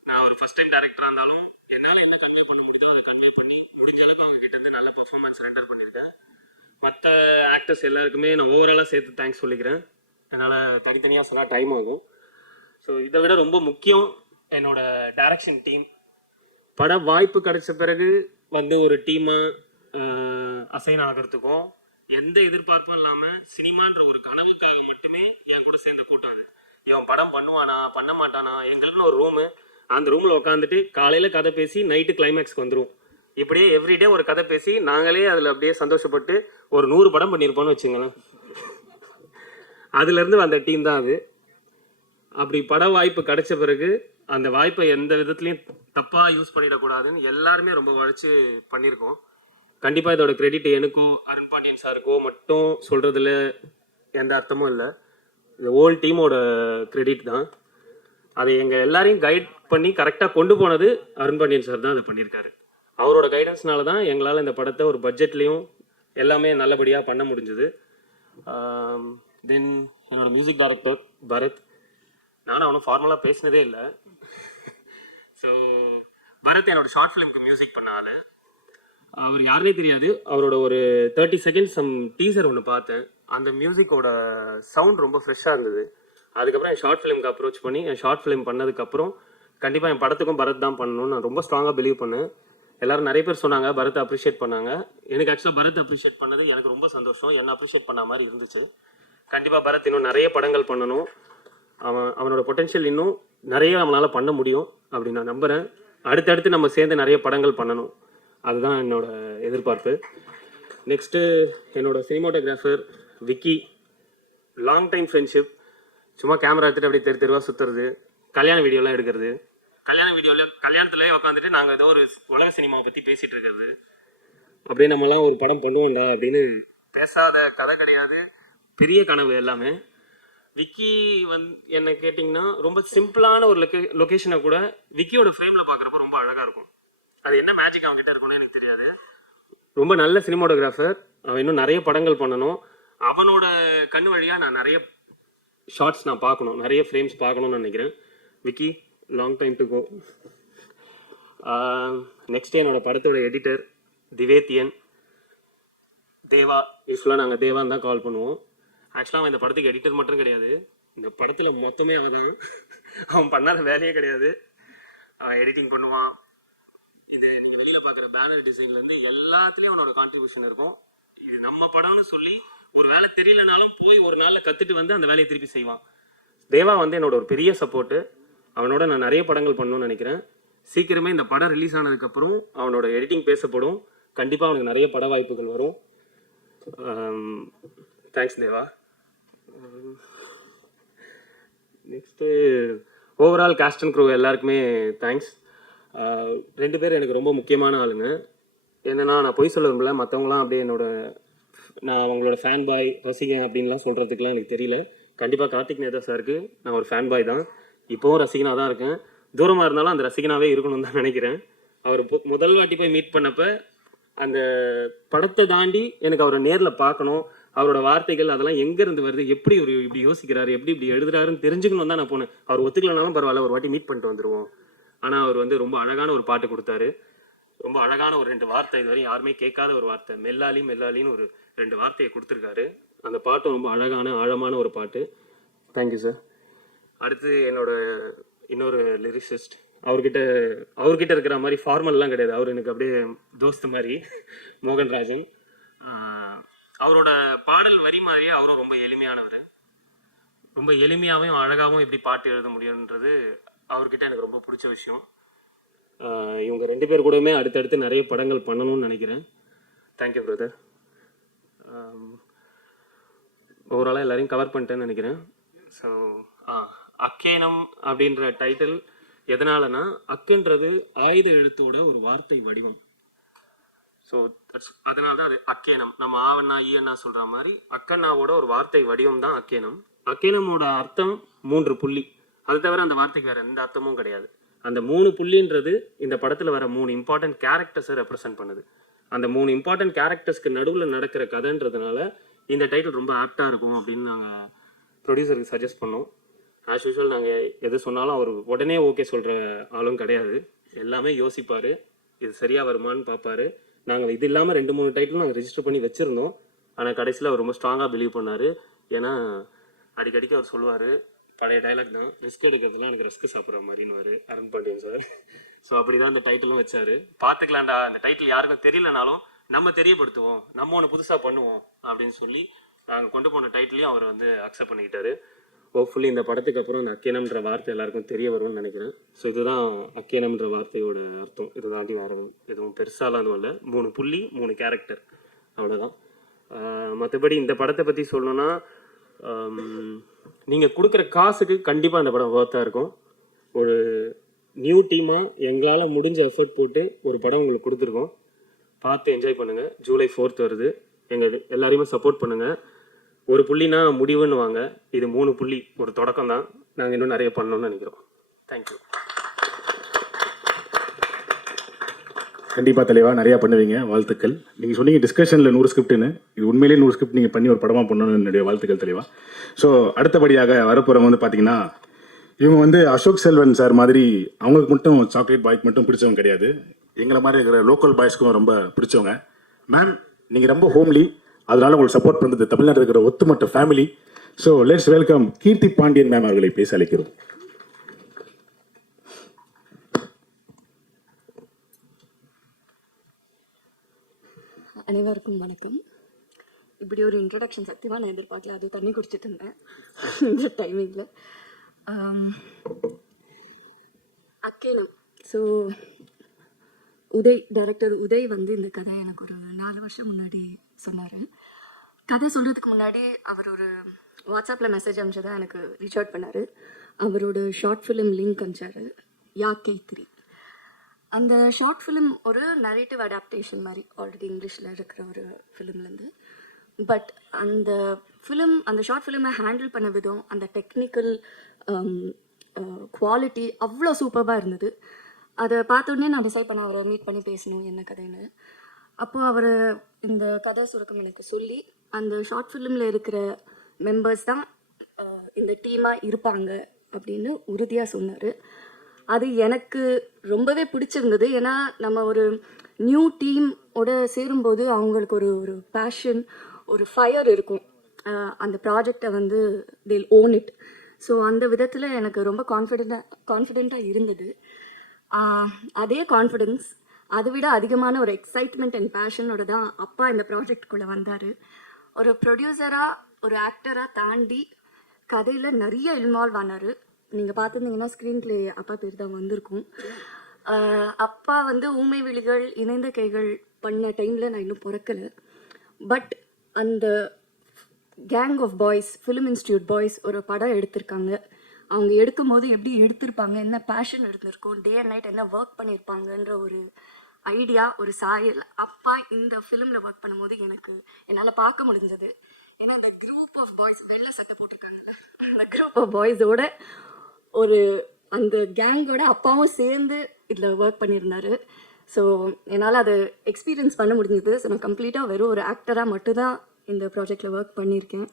நான் ஒரு ஃபஸ்ட் டைம் டேரக்டராக இருந்தாலும் என்னால் என்ன கன்வே பண்ண முடியுதோ அதை கன்வே பண்ணி முடிஞ்ச அளவுக்கு அவங்க கிட்ட இருந்து நல்ல பர்ஃபார்மன்ஸ் ரெண்டர் பண்ணியிருக்கேன். மற்ற ஆக்டர்ஸ் எல்லாருக்குமே நான் ஓவராலாக சேர்த்து தேங்க்ஸ் சொல்லிக்கிறேன். என்னால் தனித்தனியாக சொன்னால் டைம் ஆகும். ஸோ இதை விட ரொம்ப முக்கியம் என்னோட டைரக்ஷன் டீம். பட வாய்ப்பு கிடைச்ச பிறகு வந்து ஒரு டீமை அசைன் ஆகிறதுக்கும் எந்த எதிர்பார்ப்பும் இல்லாமல் சினிமான்ற ஒரு கனவுக்காக மட்டுமே என் கூட சேர்ந்த கூட்டம் அது. இவன் படம் பண்ணுவானா பண்ண மாட்டானா, எங்களுக்குன்னு ஒரு ரூமு, அந்த ரூமில் உட்காந்துட்டு காலையில் கதை பேசி நைட்டு கிளைமேக்ஸ்க்கு வந்துடும். இப்படியே எவ்ரிடே ஒரு கதை பேசி நாங்களே அதில் அப்படியே சந்தோஷப்பட்டு ஒரு 100 படம் பண்ணியிருப்போன்னு வச்சுங்களேன். அதுலேருந்து வந்த டீம் தான் அது. அப்படி பட வாய்ப்பு கிடைச்ச பிறகு அந்த வாய்ப்பை எந்த விதத்துலையும் தப்பாக யூஸ் பண்ணிடக்கூடாதுன்னு எல்லாருமே ரொம்ப உழைச்சி பண்ணியிருக்கோம். கண்டிப்பாக இதோட கிரெடிட் எனக்கும் அருண் பாண்டியன் சாருக்கோ மட்டும் சொல்கிறதுல எந்த அர்த்தமும் இல்லை. இந்த ஹோல் டீமோட கிரெடிட் தான். அதை எங்கள் எல்லாரையும் கைட் பண்ணி கரெக்டாக கொண்டு போனது அருண் பாண்டியன் சார் தான் அதை பண்ணியிருக்காரு. அவரோட கைடன்ஸ்னால தான் எங்களால் இந்த படத்தை ஒரு பட்ஜெட்லேயும் எல்லாமே நல்லபடியாக பண்ண முடிஞ்சுது. தென் என்னோட மியூசிக் டைரக்டர் பரத், நானும் அவனும் ஃபார்மலாக பேசினதே இல்லை. ஸோ பரத் என்னோட ஷார்ட் ஃபிலிம்க்கு மியூசிக் பண்ண ஆள். அவர் யாருனே தெரியாது. அவரோட ஒரு 30 செகண்ட்ஸ் டீசர் ஒன்று பார்த்தேன். அந்த மியூசிக்கோட சவுண்ட் ரொம்ப ஃப்ரெஷ்ஷாக இருந்தது. அதுக்கப்புறம் என் ஷார்ட் ஃபிலிம்க்கு அப்ரோச் பண்ணி என் ஷார்ட் ஃபிலிம் பண்ணதுக்கப்புறம் கண்டிப்பாக என் படத்துக்கும் பரத் தான் பண்ணணும்னு நான் ரொம்ப ஸ்ட்ராங்காக பிலீவ் பண்ணேன். எல்லோரும் நிறைய பேர் சொன்னாங்க, பரத் அப்ரிஷியேட் பண்ணாங்க. எனக்கு ஆக்சுவலாக பரத் அப்ரிஷியேட் பண்ணது எனக்கு ரொம்ப சந்தோஷம். என்ன அப்ரிஷியேட் பண்ண மாதிரி இருந்துச்சு. கண்டிப்பாக பரத் இன்னும் நிறைய படங்கள் பண்ணணும். அவனோட பொட்டென்ஷியல் இன்னும் நிறைய அவனால் பண்ண முடியும் அப்படின்னு நான் நம்புகிறேன். அடுத்தடுத்து நம்ம சேர்ந்து நிறைய படங்கள் பண்ணணும், அதுதான் என்னோட எதிர்பார்ப்பு. நெக்ஸ்ட்டு என்னோட cinematographer Vicky. Long time friendship. சும்மா கேமரா எடுத்துகிட்டு அப்படியே தெருவாக சுற்றுறது, கல்யாண வீடியோலாம் எடுக்கிறது, கல்யாணத்துலேயே உட்காந்துட்டு நாங்கள் ஏதோ ஒரு உலக சினிமாவை பற்றி பேசிகிட்டு இருக்கிறது, அப்படியே நம்மலாம் ஒரு படம் பண்ணுவோம்டா அப்படின்னு பேசாத கதை கிடையாது. பெரிய கனவு எல்லாமே. விக்கி என்ன கேட்டிங்கன்னா ரொம்ப சிம்பிளான ஒரு லொக்கேஷனை கூட விக்கியோட ஃப்ரேமில் பார்க்குறப்ப ரொம்ப அழகாக இருக்கும். அது என்ன மேஜிக் அவன்கிட்ட இருக்குன்னு எனக்கு தெரியாது. ரொம்ப நல்ல சினிமாட்டோகிராஃபர். அவன் இன்னும் நிறைய படங்கள் பண்ணணும். அவனோட கண் வழியாக நான் நிறைய ஷார்ட்ஸ் நான் பார்க்கணும், நிறைய ஃப்ரேம்ஸ் பார்க்கணும்னு நினைக்கிறேன். Vicky, long time to go. Next என்னோட படத்தோட எடிட்டர் திவேத்தியன், தேவா. யூஸ்வலாக நாங்கள் தேவான்னு தான் கால் பண்ணுவோம். ஆக்சுவலாக அவன் இந்த படத்துக்கு எடிட்டர் மட்டும் கிடையாது, இந்த படத்தில் மொத்தமே அவன் தான். அவன் பண்ணாத வேலையே கிடையாது. அவன் எடிட்டிங் பண்ணுவான். இது நீங்கள் வெளியில் பார்க்குற பேனர் டிசைன்லேருந்து எல்லாத்துலேயும் அவனோட கான்ட்ரிபியூஷன் இருக்கும். இது நம்ம படம்னு சொல்லி ஒரு வேலை தெரியலனாலும் போய் ஒரு நாளில் கற்றுட்டு வந்து அந்த வேலையை திருப்பி செய்வான். தேவா என்னோட ஒரு பெரிய சப்போர்ட்டு. அவனோட நான் நிறைய படங்கள் பண்ணணும்னு நினைக்கிறேன். சீக்கிரமே இந்த படம் ரிலீஸ் ஆனதுக்கப்புறம் அவனோட எடிட்டிங் பேசப்படும். கண்டிப்பாக அவனுக்கு நிறைய பட வாய்ப்புகள் வரும். Thanks Deva. Next overall cast and crew எல்லாருக்குமே தேங்க்ஸ். 2 பேர் எனக்கு ரொம்ப முக்கியமான ஆளுங்க. என்னென்னா, நான் பொய் சொல்ல விரும்பல, மற்றவங்களாம் அப்படியே நான் அவங்களோட ஃபேன் பாய் ரசிகன் அப்படின்லாம் சொல்கிறதுக்குலாம் எனக்கு தெரியல. கண்டிப்பாக கார்த்திக் நேதா சாருக்கு நான் ஒரு ஃபேன் பாய் தான். இப்போவும் ரசிகனாக தான் இருக்கேன். தூரமாக இருந்தாலும் அந்த ரசிகனாகவே இருக்கணும்னு தான் நினைக்கிறேன். அவர் முதல் வாட்டி போய் மீட் பண்ணப்போ அந்த படத்தை தாண்டி எனக்கு அவரை நேரில் பார்க்கணும், அவரோட வார்த்தைகள் அதெல்லாம் எங்கேருந்து வருது, எப்படி ஒரு இப்படி யோசிக்கிறாரு, எப்படி இப்படி எழுதுறாருன்னு தெரிஞ்சுக்கணும் தான் நான் போனேன். அவர் ஒத்துக்கலனாலும் பரவாயில்ல, ஒரு வாட்டி மீட் பண்ணிட்டு வந்துடுவோம். ஆனால் அவர் ரொம்ப அழகான ஒரு பாட்டு கொடுத்தாரு. ரொம்ப அழகான ஒரு 2 வார்த்தை, இதுவரை யாருமே கேட்காத ஒரு வார்த்தை, மெல்லாலி மெல்லாலின்னு ஒரு 2 வார்த்தையை கொடுத்துருக்காரு. அந்த பாட்டும் ரொம்ப அழகான ஆழமான ஒரு பாட்டு. Thank you sir. அடுத்து என்னோட இன்னொரு லிரிசிஸ்ட். அவர்கிட்ட இருக்கிற மாதிரி ஃபார்மல்லாம் கிடையாது. அவர் எனக்கு அப்படியே தோஸ்து மாதிரி, மோகன்ராஜன். அவரோட பாடல் வரி மாதிரியே அவரும் ரொம்ப எளிமையானவர். ரொம்ப எளிமையாகவும் அழகாகவும் எப்படி பாட்டு எழுத முடியுன்றது அவர்கிட்ட எனக்கு ரொம்ப பிடிச்ச விஷயம். இவங்க 2 பேர் கூடயுமே அடுத்தடுத்து நிறைய படங்கள் பண்ணணும்னு நினைக்கிறேன். Thank you brother. ஓவராலாக எல்லாரையும் கவர் பண்ணிட்டேன்னு நினைக்கிறேன். ஸோ அக்கேனம் அப்படின்ற டைட்டில் எதனாலனா அக்குன்றது ஆயுத எழுத்தோட ஒரு வார்த்தை வடிவம். ஸோ அதனால தான் அது அக்கேனம். நம்ம ஆவண்ணா ஈயண்ணா சொல்கிற மாதிரி அக்கண்ணாவோட ஒரு வார்த்தை வடிவம் தான் அக்கேனம். அக்கேனமோட அர்த்தம் 3 புள்ளி. அது தவிர அந்த வார்த்தைக்கு வேறு எந்த அர்த்தமும் கிடையாது. அந்த 3 புள்ளின்றது இந்த படத்தில் வர 3 இம்பார்ட்டன்ட் கேரக்டர்ஸை ரெப்ரசென்ட் பண்ணுது. அந்த 3 இம்பார்ட்டன்ட் கேரக்டர்ஸ்க்கு நடுவில் நடக்கிற கதைன்றதுனால இந்த டைட்டில் ரொம்ப ஆப்டாக இருக்கும் அப்படின்னு நாங்கள் ப்ரொடியூசருக்கு சஜஸ்ட் பண்ணோம். ஆஸ் யூஷுவல் நாங்கள் எது சொன்னாலும் அவர் உடனே ஓகே சொல்கிற ஆளும் கிடையாது. எல்லாமே யோசிப்பார், இது சரியாக வருமானு பார்ப்பார். நாங்கள் இது இல்லாமல் 2-3 டைட்டிலும் நாங்கள் ரெஜிஸ்டர் பண்ணி வச்சுருந்தோம். ஆனால் கடைசியில் அவர் ரொம்ப ஸ்ட்ராங்காக பிலீவ் பண்ணார். ஏன்னா அடிக்கடிக்கு அவர் சொல்லுவார், பழைய டைலாக் தான், ரிஸ்க் எடுக்கிறதுலாம் எனக்கு ரிஸ்க் சாப்பிட்ற மாதிரின்னு அருண் பாண்டியன் சார். ஸோ அப்படி தான் அந்த டைட்டிலும் வச்சார். பார்த்துக்கலாம்டா, அந்த டைட்டில் யாருக்கும் தெரியலனாலும் நம்ம தெரியப்படுத்துவோம், நம்ம ஒன்று புதுசாக பண்ணுவோம் அப்படின்னு சொல்லி நாங்கள் கொண்டு போன டைட்டிலையும் அவர் அக்செப்ட் பண்ணிக்கிட்டாரு. ஹோப்ஃபுல்லி இந்த படத்துக்கு அப்புறம் அந்த அக்கேனம்ன்ற வார்த்தை எல்லாருக்கும் தெரிய வரும்னு நினைக்கிறேன். ஸோ இதுதான் அக்கேனம்ன்ற வார்த்தையோட அர்த்தம். இதை தாண்டி வேறு எதுவும் பெருசாலாம் எதுவும் இல்லை. 3 புள்ளி 3 கேரக்டர், அவ்வளோதான். மற்றபடி இந்த படத்தை பற்றி சொல்லணும்னா, நீங்கள் கொடுக்குற காசுக்கு கண்டிப்பாக இந்த படம் ஒர்த்தாக இருக்கும். ஒரு நியூ டீமாக எங்களால் முடிஞ்ச எஃபர்ட் போட்டு ஒரு படம் உங்களுக்கு கொடுத்துருக்கோம். பார்த்து என்ஜாய் பண்ணுங்கள். ஜூலை 4th வருது. எங்கள் எல்லாரையுமே சப்போர்ட் பண்ணுங்கள். 1 புள்ளினா முடிவுன்னு வாங்க, இது 3 புள்ளி, ஒரு தொடக்கம் தான். நாங்கள் இன்னும் நிறைய பண்ணணும்னு நினைக்கிறோம். தேங்க்யூ. கண்டிப்பாக தலைவா நிறையா பண்ணுவீங்க, வாழ்த்துக்கள். நீங்கள் சொன்னீங்க டிஸ்கஷனில் 100 ஸ்கிரிப்ட்னு, இது உண்மையிலேயே 100 ஸ்கிரிப்ட் நீங்கள் பண்ணி ஒரு படமாக பண்ணணும்னு என்னுடைய வாழ்த்துக்கள் தலைவா. ஸோ அடுத்தபடியாக வரப்போகிறவங்க பார்த்தீங்கன்னா, இவங்க அசோக் செல்வன் சார் மாதிரி அவங்களுக்கு மட்டும் சாக்லேட் பாய்க்கு மட்டும் பிடிச்சவங்க கிடையாது, எங்களை மாதிரி இருக்கிற லோக்கல் பாய்ஸ்க்கும் ரொம்ப பிடிச்சவங்க. மேம் நீங்கள் ரொம்ப ஹோம்லி, அதனால உங்களுக்கு சப்போர்ட் பண்ணுறது தமிழ்நாட்டில் இருக்கிற ஒத்துமொத்த family. So let's welcome Keerthi Pandian ma'am அவர்களை பேச அழைக்கிறோம். அனைவருக்கும் வணக்கம். இப்படி ஒரு இன்ட்ரடக்ஷன் சத்தியமாக நான் எதிர்பார்க்கல. அது தண்ணி குடிச்சிட்டு இருந்தேன் இந்த டைமிங்கில். அக்கேனம். ஸோ டைரக்டர் உதய் இந்த கதை எனக்கு ஒரு 4 வருஷம் முன்னாடி சொன்னார். கதை சொல்கிறதுக்கு முன்னாடி அவர் ஒரு வாட்ஸ்அப்பில் மெசேஜ் அனுப்பிச்சு தான் எனக்கு ரீச் அவுட் பண்ணார். அவரோட ஷார்ட் ஃபிலிம் லிங்க் அனுப்பிச்சார், யாக்கை 3. அந்த ஷார்ட் ஃபிலிம் ஒரு நரேட்டிவ் அடாப்டேஷன் மாதிரி, ஆல்ரெடி இங்கிலீஷில் இருக்கிற ஒரு ஃபிலிம்லேருந்து. பட் அந்த ஷார்ட் ஃபிலிமை ஹேண்டில் பண்ண விதம், அந்த டெக்னிக்கல் குவாலிட்டி அவ்வளோ சூப்பராக இருந்தது. அதை பார்த்தோன்னே நான் டிசைட் பண்ண அவரை மீட் பண்ணி பேசணும் என்ன கதைன்னு. அப்போது அவர் இந்த கதை சுருக்கம் எனக்கு சொல்லி, அந்த ஷார்ட் ஃபிலிமில் இருக்கிற மெம்பர்ஸ் தான் இந்த டீமாக இருப்பாங்க அப்படின்னு உறுதியாக சொன்னார். அது எனக்கு ரொம்பவே பிடிச்சிருந்தது. ஏன்னா நம்ம ஒரு நியூ டீமோட சேரும்போது அவங்களுக்கு ஒரு பேஷன், ஒரு ஃபயர் இருக்கும். அந்த ப்ராஜெக்டை they'll own it. ஸோ அந்த விதத்தில் எனக்கு ரொம்ப கான்ஃபிடெண்ட்டாக இருந்தது. அதே கான்ஃபிடென்ஸ், அதை விட அதிகமான ஒரு எக்ஸைட்மெண்ட் அண்ட் பேஷனோட தான் அப்பா இந்த ப்ராஜெக்டுக்குள்ளே வந்தார். ஒரு ப்ரொடியூசராக, ஒரு ஆக்டராக தாண்டி கதையில் நிறைய இன்வால்வ் ஆனார். நீங்கள் பார்த்துருந்தீங்கன்னா ஸ்க்ரீன் ப்ளே அப்பா பேர் தான் வந்திருக்கும். அப்பா ஊமை விழிகள், இணைந்த கைகள் பண்ண டைமில் நான் இன்னும் பிறக்கலை. பட் அந்த gang of boys, film institute boys ஒரு படம் எடுத்திருக்காங்க. அவங்க எடுக்கும் போது எப்படி எடுத்திருப்பாங்க, என்ன பேஷன் இருந்திருக்கும், டே அண்ட் நைட் என்ன ஒர்க் பண்ணியிருப்பாங்கன்ற ஒரு ஐடியா, ஒரு சாயல் அப்பா இந்த ஃபிலிமில் ஒர்க் பண்ணும்போது என்னால் பார்க்க முடிஞ்சது. ஏன்னா அந்த குரூப் ஆஃப் பாய்ஸ் வெள்ளை சட்டை போட்டிருக்காங்கல்ல, அந்த குரூப் ஆஃப் பாய்ஸோட அந்த கேங்கோட அப்பாவும் சேர்ந்து இதில் ஒர்க் பண்ணியிருந்தாரு. ஸோ என்னால் அதை எக்ஸ்பீரியன்ஸ் பண்ண முடிஞ்சது. ஸோ நான் கம்ப்ளீட்டாக வெறும் ஒரு ஆக்டராக மட்டும்தான் இந்த ப்ராஜெக்டில் ஒர்க் பண்ணியிருக்கேன்.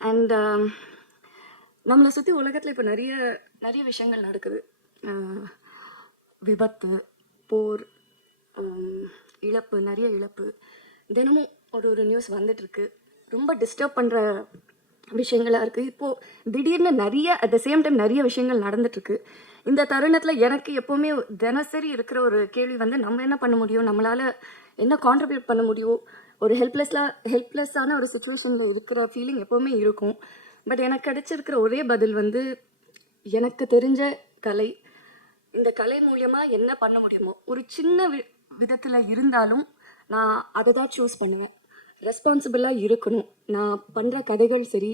அண்ட் நம்மளை சுற்றி உலகத்தில் இப்போ நிறைய விஷயங்கள் நடக்குது. விபத்து, போர், இழப்பு, நிறைய இழப்பு, தினமும் ஒரு நியூஸ் வந்துட்டுருக்கு. ரொம்ப டிஸ்டர்ப் பண்ணுற விஷயங்களாக இருக்குது. இப்போது திடீர்னு அட் த சேம் டைம் நிறைய விஷயங்கள் நடந்துட்டுருக்கு. இந்த தருணத்தில் எனக்கு எப்போவுமே தினசரி இருக்கிற ஒரு கேள்வி நம்ம என்ன பண்ண முடியும், நம்மளால் என்ன கான்ட்ரிபியூட் பண்ண முடியும். ஒரு ஹெல்ப்லெஸ்ஸான ஒரு சுச்சுவேஷனில் இருக்கிற ஃபீலிங் எப்போவுமே இருக்கும். பட் எனக்கு கிடைச்சிருக்கிற ஒரே பதில் எனக்கு தெரிஞ்ச கலை. இந்த கலை மூலியமாக என்ன பண்ண முடியுமோ, ஒரு சின்ன விதத்தில் இருந்தாலும் நான் அதை தான் சூஸ் பண்ணுவேன். ரெஸ்பான்சிபிளாக இருக்கணும். நான் பண்ணுற கதைகள் சரி,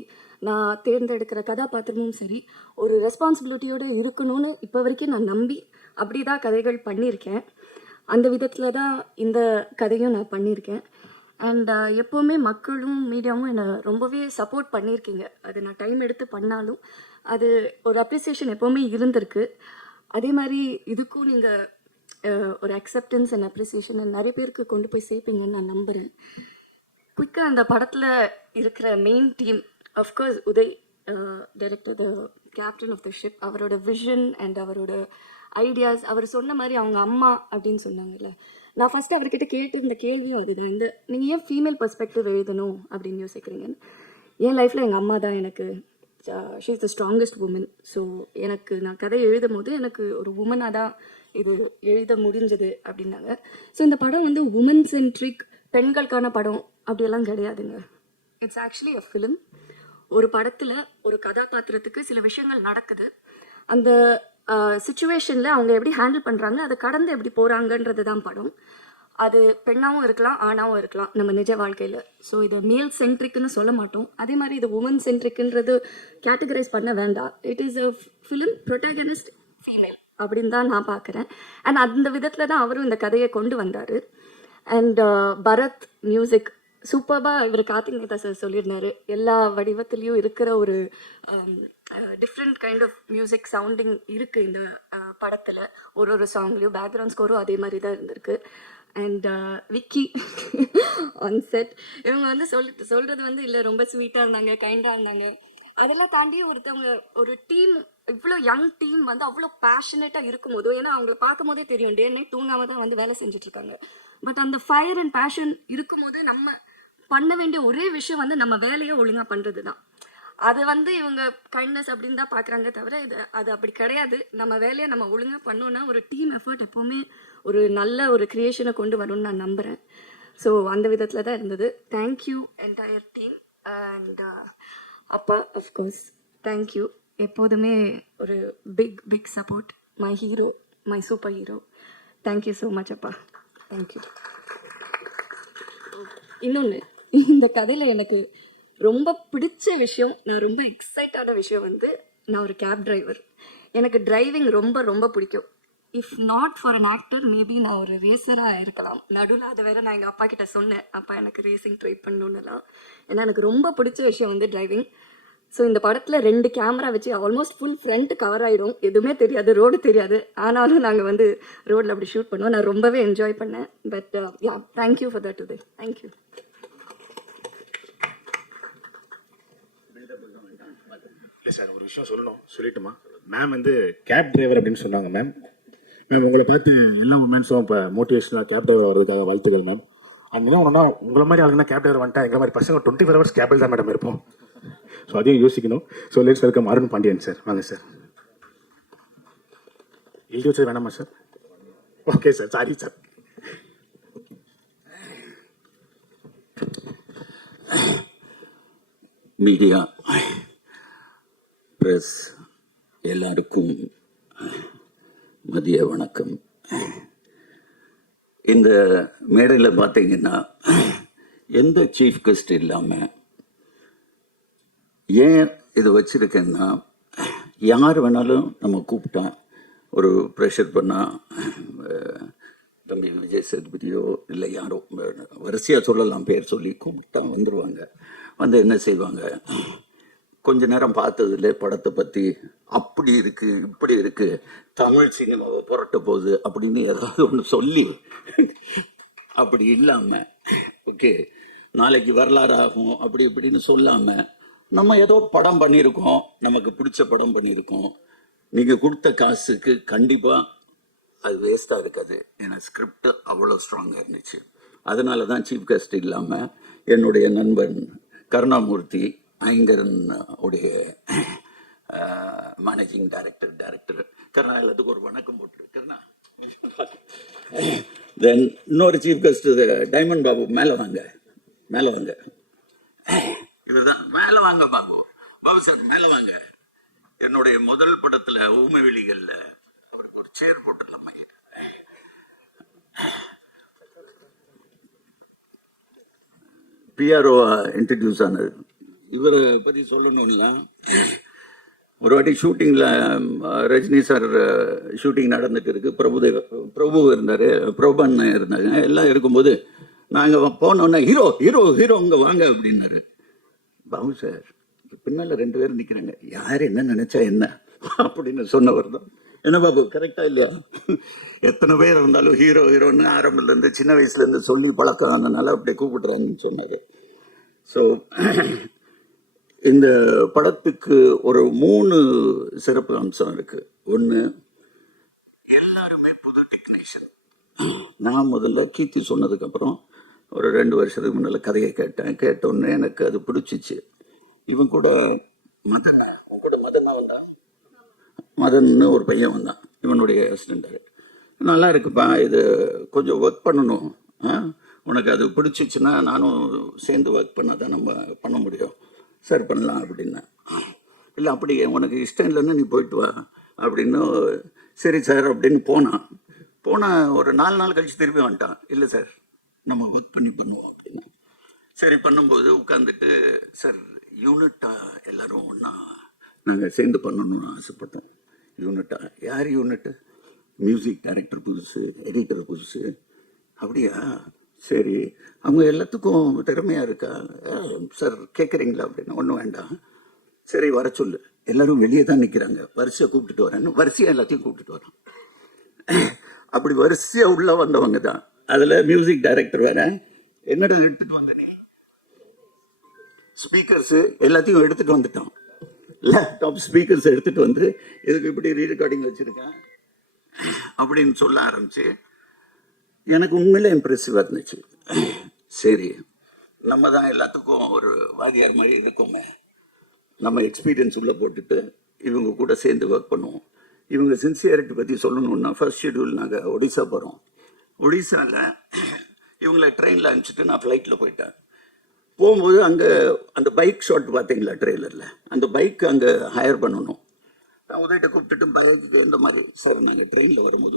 நான் தேர்ந்தெடுக்கிற கதாபாத்திரமும் சரி ஒரு ரெஸ்பான்சிபிலிட்டியோடு இருக்கணும்னு இப்போ வரைக்கும் நான் நம்பி அப்படி தான் கதைகள் பண்ணியிருக்கேன். அந்த விதத்தில் தான் இந்த கதையும் நான் பண்ணியிருக்கேன். அண்ட் எப்போவுமே மக்களும் மீடியாவும் என்னை ரொம்பவே சப்போர்ட் பண்ணியிருக்கீங்க. அது நான் டைம் எடுத்து பண்ணாலும் அது ஒரு அப்ரிசியேஷன் எப்போவுமே இருந்திருக்கு. அதே மாதிரி இதுக்கும் நீங்கள் ஒரு அக்செப்டன்ஸ் அண்ட் அப்ரிசியேஷன் நிறைய பேருக்கு கொண்டு போய் சேர்ப்பீங்கன்னு நான் நம்புகிறேன். குயிக்காக அந்த படத்தில் இருக்கிற main team of course Uday director, the captain of the ship, அவரோட விஷன் அண்ட் அவரோட ஐடியாஸ். அவர் சொன்ன மாதிரி அவங்க அம்மா அப்படின்னு சொன்னாங்கல்ல, நான் ஃபஸ்ட்டு அவர்கிட்ட கேட்டு இந்த கேள்வியும் அதுதான், இந்த நீங்கள் ஏன் ஃபீமேல் பெர்ஸ்பெக்டிவ் எழுதணும் அப்படின்னு யோசிக்கிறீங்கன்னு. என் லைஃப்பில் எங்கள் அம்மா தான் எனக்கு, she is the strongest woman. So எனக்கு நான் கதை எழுதும் போது எனக்கு ஒரு உமனாக தான் இது எழுத முடிஞ்சது அப்படின்னாங்க. ஸோ இந்த படம் வந்து உமன் சென்ட்ரிக், பெண்களுக்கான படம் அப்படியெல்லாம் கிடையாதுங்க. It's actually a film. ஒரு படத்தில் ஒரு கதாபாத்திரத்துக்கு சில விஷயங்கள் நடக்குது, அந்த சுச்சுவேஷனில் அவங்க எப்படி ஹேண்டில் பண்ணுறாங்க, அதை கடந்து எப்படி போகிறாங்கன்றது தான் படம். அது பெண்ணாகவும் இருக்கலாம், ஆணாகவும் இருக்கலாம் நம்ம நிஜ வாழ்க்கையில். ஸோ இதை மேல் சென்ட்ரிக்குன்னு சொல்ல மாட்டோம். அதே மாதிரி இது உமன் சென்ட்ரிக்குன்றது கேட்டகரைஸ் பண்ண வேண்டாம். It is a film, protagonist female அப்படின்னு தான் நான் பார்க்குறேன். அண்ட் அந்த விதத்தில் தான் அவரும் இந்த கதையை கொண்டு வந்தார். அண்ட் பரத் மியூசிக் சூப்பராக இவர் கார்த்திக் நேதா சார் சொல்லியிருந்தாரு, எல்லா வடிவத்துலேயும் இருக்கிற ஒரு different kind of music sounding இருக்குது இந்த படத்தில். ஒரு சாங்லேயும் பேக்ரவுண்ட் ஸ்கோரும் அதே மாதிரி தான் இருந்திருக்கு. அண்ட் விக்கி ஆன் செட், இவங்க வந்து சொல்கிறது வந்து இல்லை ரொம்ப ஸ்வீட்டாக இருந்தாங்க, கைண்டாக இருந்தாங்க. அதெல்லாம் தாண்டி ஒருத்தவங்க ஒரு டீம், இவ்வளோ யங் டீம் வந்து அவ்வளோ பேஷனேட்டாக இருக்கும் போது, ஏன்னா அவங்கள பார்க்கும் போதே தெரியும் டே நைட் தூங்காமல் தான் வந்து வேலை செஞ்சுட்ருக்காங்க. பட் அந்த ஃபயர் அண்ட் பேஷன் இருக்கும்போது நம்ம பண்ண வேண்டிய ஒரே விஷயம் வந்து நம்ம வேலையை ஒழுங்காக பண்ணுறது தான். அதை வந்து இவங்க கைண்ட்னஸ் அப்படின்னு தான் பார்க்குறாங்க தவிர அது அப்படி கிடையாது. நம்ம வேலையை நம்ம ஒழுங்காக பண்ணோன்னா ஒரு டீம் எஃபர்ட் எப்போவுமே ஒரு நல்ல ஒரு க்ரியேஷனை கொண்டு வரும்னு நான் நம்புகிறேன். ஸோ அந்த விதத்தில் தான் இருந்தது. Thank you entire team. அண்ட் அப்பா அஃப்கோர்ஸ் தேங்க்யூ. எப்போதுமே ஒரு big support. My hero, my super hero. Thank you so much அப்பா. தேங்க்யூ. இன்னொன்று, இந்த கதையில் எனக்கு ரொம்ப பிடிச்ச விஷயம், நான் ரொம்ப எக்ஸைட்டான விஷயம் வந்து, நான் ஒரு கேப் டிரைவர். எனக்கு டிரைவிங் ரொம்ப ரொம்ப பிடிக்கும். If not for an actor maybe நான் ஒரு ரேசராக இருக்கலாம். நடுவில் அதை வேறு நான் எங்கள் அப்பா கிட்ட சொன்னேன், அப்பா எனக்கு ரேசிங் ட்ரை பண்ணணுன்னுலாம். ஏன்னா எனக்கு ரொம்ப பிடிச்ச விஷயம் வந்து டிரைவிங். ஸோ இந்த படத்தில் 2 கேமரா வச்சு ஆல்மோஸ்ட் ஃபுல் ஃப்ரண்ட் கவர் ஆகிடும், எதுவுமே தெரியாது, ரோடு தெரியாது. ஆனாலும் நாங்கள் வந்து ரோடில் அப்படி ஷூட் பண்ணுவோம். நான் ரொம்பவே என்ஜாய் பண்ணேன். But yeah, thank you for that. Thank you. இல்லை சார், ஒரு விஷயம் சொல்லணும், சொல்லிட்டுமா? மேம் வந்து கேப் டிரைவர் அப்படின்னு சொன்னாங்க. மேம் உங்களை பார்த்து எல்லா உமன்ஸும் இப்போ மோட்டிவேஷனாக கேப் டிரைவர் வர்றதுக்காக வாழ்த்துக்கள் மேம். அண்ட் என்ன ஒன்றுனா, உங்களை மாதிரி ஆளுங்கன்னா கேப் டிரைவர் வந்துட்டா எங்களை மாதிரி பசங்க 24 hours கேபில் தான் மேடம் இருப்போம். ஸோ அதையும் யோசிக்கணும். So let's welcome Arun Pandian sir. வாங்க சார். எழுதி வச்சது வேணாமா sir? Okay sir, sorry sir. Media press எல்லாருக்கும் மதிய வணக்கம். இந்த மேடையில் பார்த்தீங்கன்னா எந்த சீஃப் கெஸ்ட் இல்லாமல் ஏன் இது வச்சுருக்கேன்னா, யார் வேணாலும் நம்ம கூப்பிட்டா ஒரு ப்ரெஷர் பண்ணால், தம்பி விஜய் சேதுபதியோ இல்லை யாரோ வரிசையாக சொல்லலாம், பேர் சொல்லி கூப்பிட்டா வந்துடுவாங்க. வந்து என்ன செய்வாங்க, கொஞ்ச நேரம் பார்த்ததுல படத்தை பற்றி அப்படி இருக்குது இப்படி இருக்குது, தமிழ் சினிமாவை புரட்ட போகுது அப்படின்னு ஏதாவது ஒன்று சொல்லி, அப்படி இல்லாமல் ஓகே நாளைக்கு வரலாறு ஆகும் அப்படி இப்படின்னு சொல்லாமல், நம்ம ஏதோ படம் பண்ணியிருக்கோம், நமக்கு பிடிச்ச படம் பண்ணியிருக்கோம், நீங்கள் கொடுத்த காசுக்கு கண்டிப்பாக அது வேஸ்ட்டாக இருக்காது. ஏன்னா ஸ்கிரிப்ட் அவ்வளோ ஸ்ட்ராங்காக இருந்துச்சு. அதனால தான் சீஃப் கெஸ்ட் இல்லாமல் என்னுடைய நண்பன் கருணாமூர்த்தி, ஐங்கரன் உடைய மேனேஜிங் டைரக்டர் கருணா, எல்லாத்துக்கும் ஒரு வணக்கம் போட்டு கருணா. தென் இன்னொரு சீஃப் கெஸ்ட் டைமண்ட் பாபு. மேலே வாங்க. இதுதான் மேலே வாங்க பாபு சார், மேலே வாங்க. என்னுடைய முதல் படத்தில் ஊமை வெளிகளில் ஒரு சேர் போட்டுலாம் பிஆர்ஓ இன்ட்ரடியூஸ் ஆனது இவரை பற்றி சொல்லணும்ல, ஒரு வாட்டி ஷூட்டிங்கில் ரஜினி சார் ஷூட்டிங் நடந்துட்டு இருக்கு, பிரபு இருந்தார், பிரபன் இருந்தாங்க, எல்லாம் இருக்கும்போது நாங்கள் போனோன்னே ஹீரோ ஹீரோ ஹீரோ இங்கே வாங்க அப்படின்னாரு. பாபு சார் பின்னால் 2 பேர் நிற்கிறாங்க, யார் என்ன நினச்சா என்ன அப்படின்னு சொன்னவர் தான். என்ன பாபு கரெக்டாக இல்லையா? எத்தனை பேர் இருந்தாலும் ஹீரோ ஹீரோன்னு ஆரம்பத்துலேருந்து சின்ன வயசுலேருந்து சொல்லி பழக்கம் அதனால அப்படியே கூப்பிடுறாங்கன்னு சொன்னார். ஸோ இந்த படத்துக்கு ஒரு 3 சிறப்பு அம்சம் இருக்குது. ஒன்று, எல்லாருமே புது டெக்னீஷியன். நான் முதல்ல கீர்த்தி சொன்னதுக்கப்புறம் ஒரு 2 வருஷத்துக்கு முன்னால் கதையை கேட்டோன்னே எனக்கு அது பிடிச்சிச்சு. இவன் கூட மதனா வந்தான், மதன்னு ஒரு பையன் வந்தான், இவனுடைய அசிஸ்டண்ட்டாரு. நல்லா இருக்குப்பா, இது கொஞ்சம் ஒர்க் பண்ணணும், உனக்கு அது பிடிச்சிச்சுன்னா நானும் சேர்ந்து ஒர்க் பண்ணால் தான் நம்ம பண்ண முடியும், சார் பண்ணலாம் அப்படின்னா. இல்லை அப்படி உனக்கு இஷ்டம் இல்லைன்னு நீ போயிட்டு வா அப்படின்னு. சரி சார் அப்படின்னு போனால் ஒரு 4 நாள் கழிச்சு திரும்பி வந்துட்டான். இல்லை சார் நம்ம ஒர்க் பண்ணி பண்ணுவோம் அப்படின்னு. சரி பண்ணும்போது உட்காந்துட்டு, சார் யூனிட்டாக எல்லோரும் ஒன்றா நாங்கள் சேர்ந்து பண்ணணும்னு ஆசைப்பட்டோம். யூனிட்டாக யார் யூனிட்டு? மியூசிக் டைரக்டர் புதுசு, எடிட்டர் புதுசு. அப்படியா, சரி அவங்க எல்லாத்துக்கும் திறமையாக இருக்கா சார் கேட்குறீங்களா அப்படின்னு. ஒன்றும் வேண்டாம், சரி வர சொல்லு, எல்லோரும் வெளியே தான் நிற்கிறாங்க, வரிசையாக கூப்பிட்டுட்டு வரேன்னு வரிசையாக எல்லாத்தையும் கூப்பிட்டுட்டு வரோம். அப்படி வரிசையாக உள்ளே வந்தவங்க தான். அதில் மியூசிக் டைரக்டர் வேற. என்னடா எடுத்துகிட்டு வந்தேனே, ஸ்பீக்கர்ஸு எல்லாத்தையும் எடுத்துகிட்டு வந்துட்டோம். லேப்டாப் ஸ்பீக்கர்ஸ் எடுத்துகிட்டு வந்து இதுக்கு இப்படி ரீரெக்கார்டிங் வச்சுருக்கேன் அப்படின்னு சொல்ல ஆரம்பிச்சு எனக்கு உண்மையிலே இம்ப்ரெசிவாக இருந்துச்சு. சரி நம்ம தான் எல்லாத்துக்கும் ஒரு வாதியார் மாதிரி இருக்கோமே, நம்ம எக்ஸ்பீரியன்ஸ் உள்ளே போட்டுட்டு இவங்க கூட சேர்ந்து ஒர்க் பண்ணுவோம். இவங்க சின்சியாரிட்டி பற்றி சொல்லணுன்னா, ஃபர்ஸ்ட் ஷெட்யூல் நாங்கள் ஒடிசா போகிறோம். ஒடிசாவில் இவங்களை ட்ரெயினில் அனுப்பிச்சிட்டு நான் ஃப்ளைட்டில் போயிட்டேன். போகும்போது அங்கே அந்த பைக் ஷாட் பார்த்தீங்களா ட்ரெய்லரில், அந்த பைக் அங்கே ஹையர் பண்ணணும். நான் உதவிட்ட கூப்பிட்டுட்டு பைக்கு இந்த மாதிரி, சார் நாங்கள் ட்ரெயினில் வரும்போது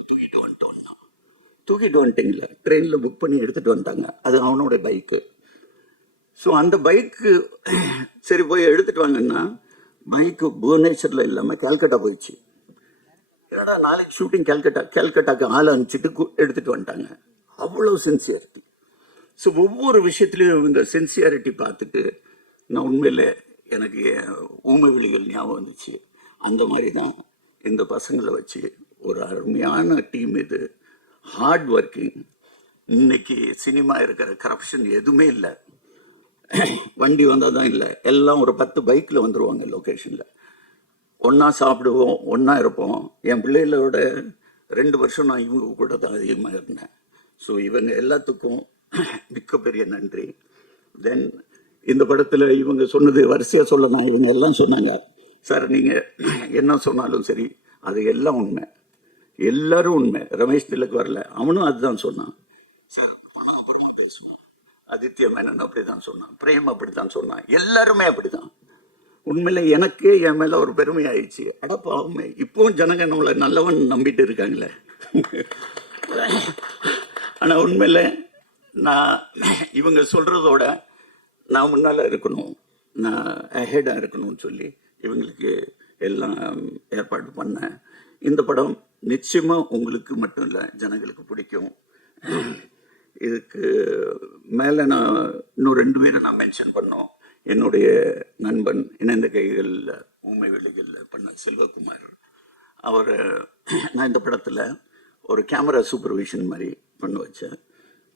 தூக்கிட்டு வந்துட்டீங்களா, ட்ரெயினில் புக் பண்ணி எடுத்துகிட்டு வந்துட்டாங்க, அது அவனோட பைக்கு. ஸோ அந்த பைக்கு சரி போய் எடுத்துகிட்டு வாங்கன்னா, பைக்கு புவனேஸ்வரில் இல்லாமல் கல்கட்டா போயிடுச்சு. ஏன்னா நாளைக்கு ஷூட்டிங் கல்கட்டாக்கு ஆளை அனுப்பிச்சிட்டு எடுத்துகிட்டு வந்துட்டாங்க. அவ்வளோ சின்சியாரிட்டி. ஸோ ஒவ்வொரு விஷயத்துலையும் இந்த சின்சியாரிட்டி பார்த்துட்டு நான் உண்மையில் எனக்கு ஊமை விழிகள் ஞாபகம் வந்துச்சு. அந்த மாதிரி தான் இந்த பசங்களை வச்சு ஒரு அருமையான டீம். இது ஹார்ட் ஒர்க்கிங். இன்னைக்கு சினிமா இருக்கிற கரப்ஷன் எதுவுமே இல்லை. வண்டி வந்தால் தான் இல்லை, எல்லாம் ஒரு 10 பைக்கில் வந்துடுவாங்க லொக்கேஷனில். ஒன்றா சாப்பிடுவோம், ஒன்றா இருப்போம். என் பிள்ளைகளோட 2 வருஷம் நான் இவங்க கூட தான் அதிகமாக இருந்தேன். ஸோ இவங்க எல்லாத்துக்கும் மிக்க பெரிய நன்றி. தென் இந்த படத்தில் இவங்க சொன்னது வரிசையாக சொல்லலாம். இவங்க எல்லாம் சொன்னாங்க, சார் நீங்கள் என்ன சொன்னாலும் சரி அது எல்லாம் உண்மை, எல்லாரும் உண்மை. ரமேஷ் திலக் வரல, அவனும் அதுதான் சொன்னான். சார் பணம் அப்புறமா பேசணும், ஆதித்ய மேனன் அப்படி தான் சொன்னான், பிரேம் அப்படி தான் சொன்னான், எல்லாருமே அப்படி தான். உண்மையில எனக்கே என் மேலே ஒரு பெருமை ஆயிடுச்சு. அடப்பாவுமே இப்போவும் ஜனங்க நம்மளை நல்லவன் நம்பிட்டு இருக்காங்களே. ஆனால் உண்மையில நான் இவங்க சொல்கிறதோட நான் முன்னால் இருக்கணும், நான் அஹெடாக இருக்கணும்னு சொல்லி இவங்களுக்கு எல்லாம் ஏற்பாடு பண்ணேன். இந்த படம் நிச்சயமாக உங்களுக்கு மட்டும் இல்லை, ஜனங்களுக்கு பிடிக்கும். இதுக்கு மேலே நான் இன்னும் 2 பேரை நான் மென்ஷன் பண்ணோம். என்னுடைய நண்பன் இணைந்த கைகளில் ஊமை வெளிகளில் பண்ண செல்வகுமார், அவர் நான் இந்த படத்தில் ஒரு கேமரா சூப்பர்விஷன் மாதிரி பண்ண வச்சேன்.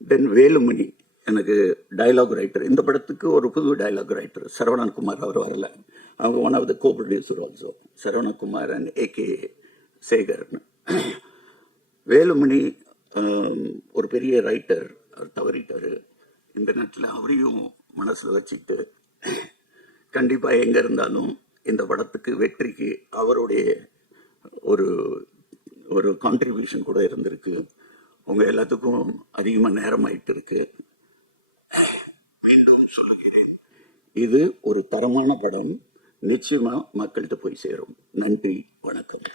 தென் வேலுமணி எனக்கு டைலாக் ரைட்டர். இந்த படத்துக்கு ஒரு புது டைலாக் ரைட்டர் சரவணகுமார், அவர் வரல, அவங்க one of the co producer also, Saravanakumar and AK சேகர்னு. வேலுமணி ஒரு பெரிய ரைட்டர், அவர் தவறிட்டார். இந்த நேரத்தில் அவரையும் மனசில் வச்சுட்டு கண்டிப்பாக எங்கே இருந்தாலும் இந்த படத்துக்கு வெற்றிக்கு அவருடைய ஒரு ஒரு கான்ட்ரிபியூஷன் கூட இருந்திருக்கு. உங்கள் எல்லாத்துக்கும் அதிகமாக நேரம் ஆயிட்டு இருக்கு. மீண்டும் சொல்லுகிறேன், இது ஒரு தரமான படம், நிச்சயமாக மக்கள்கிட்ட போய் சேரும். நன்றி, வணக்கம்.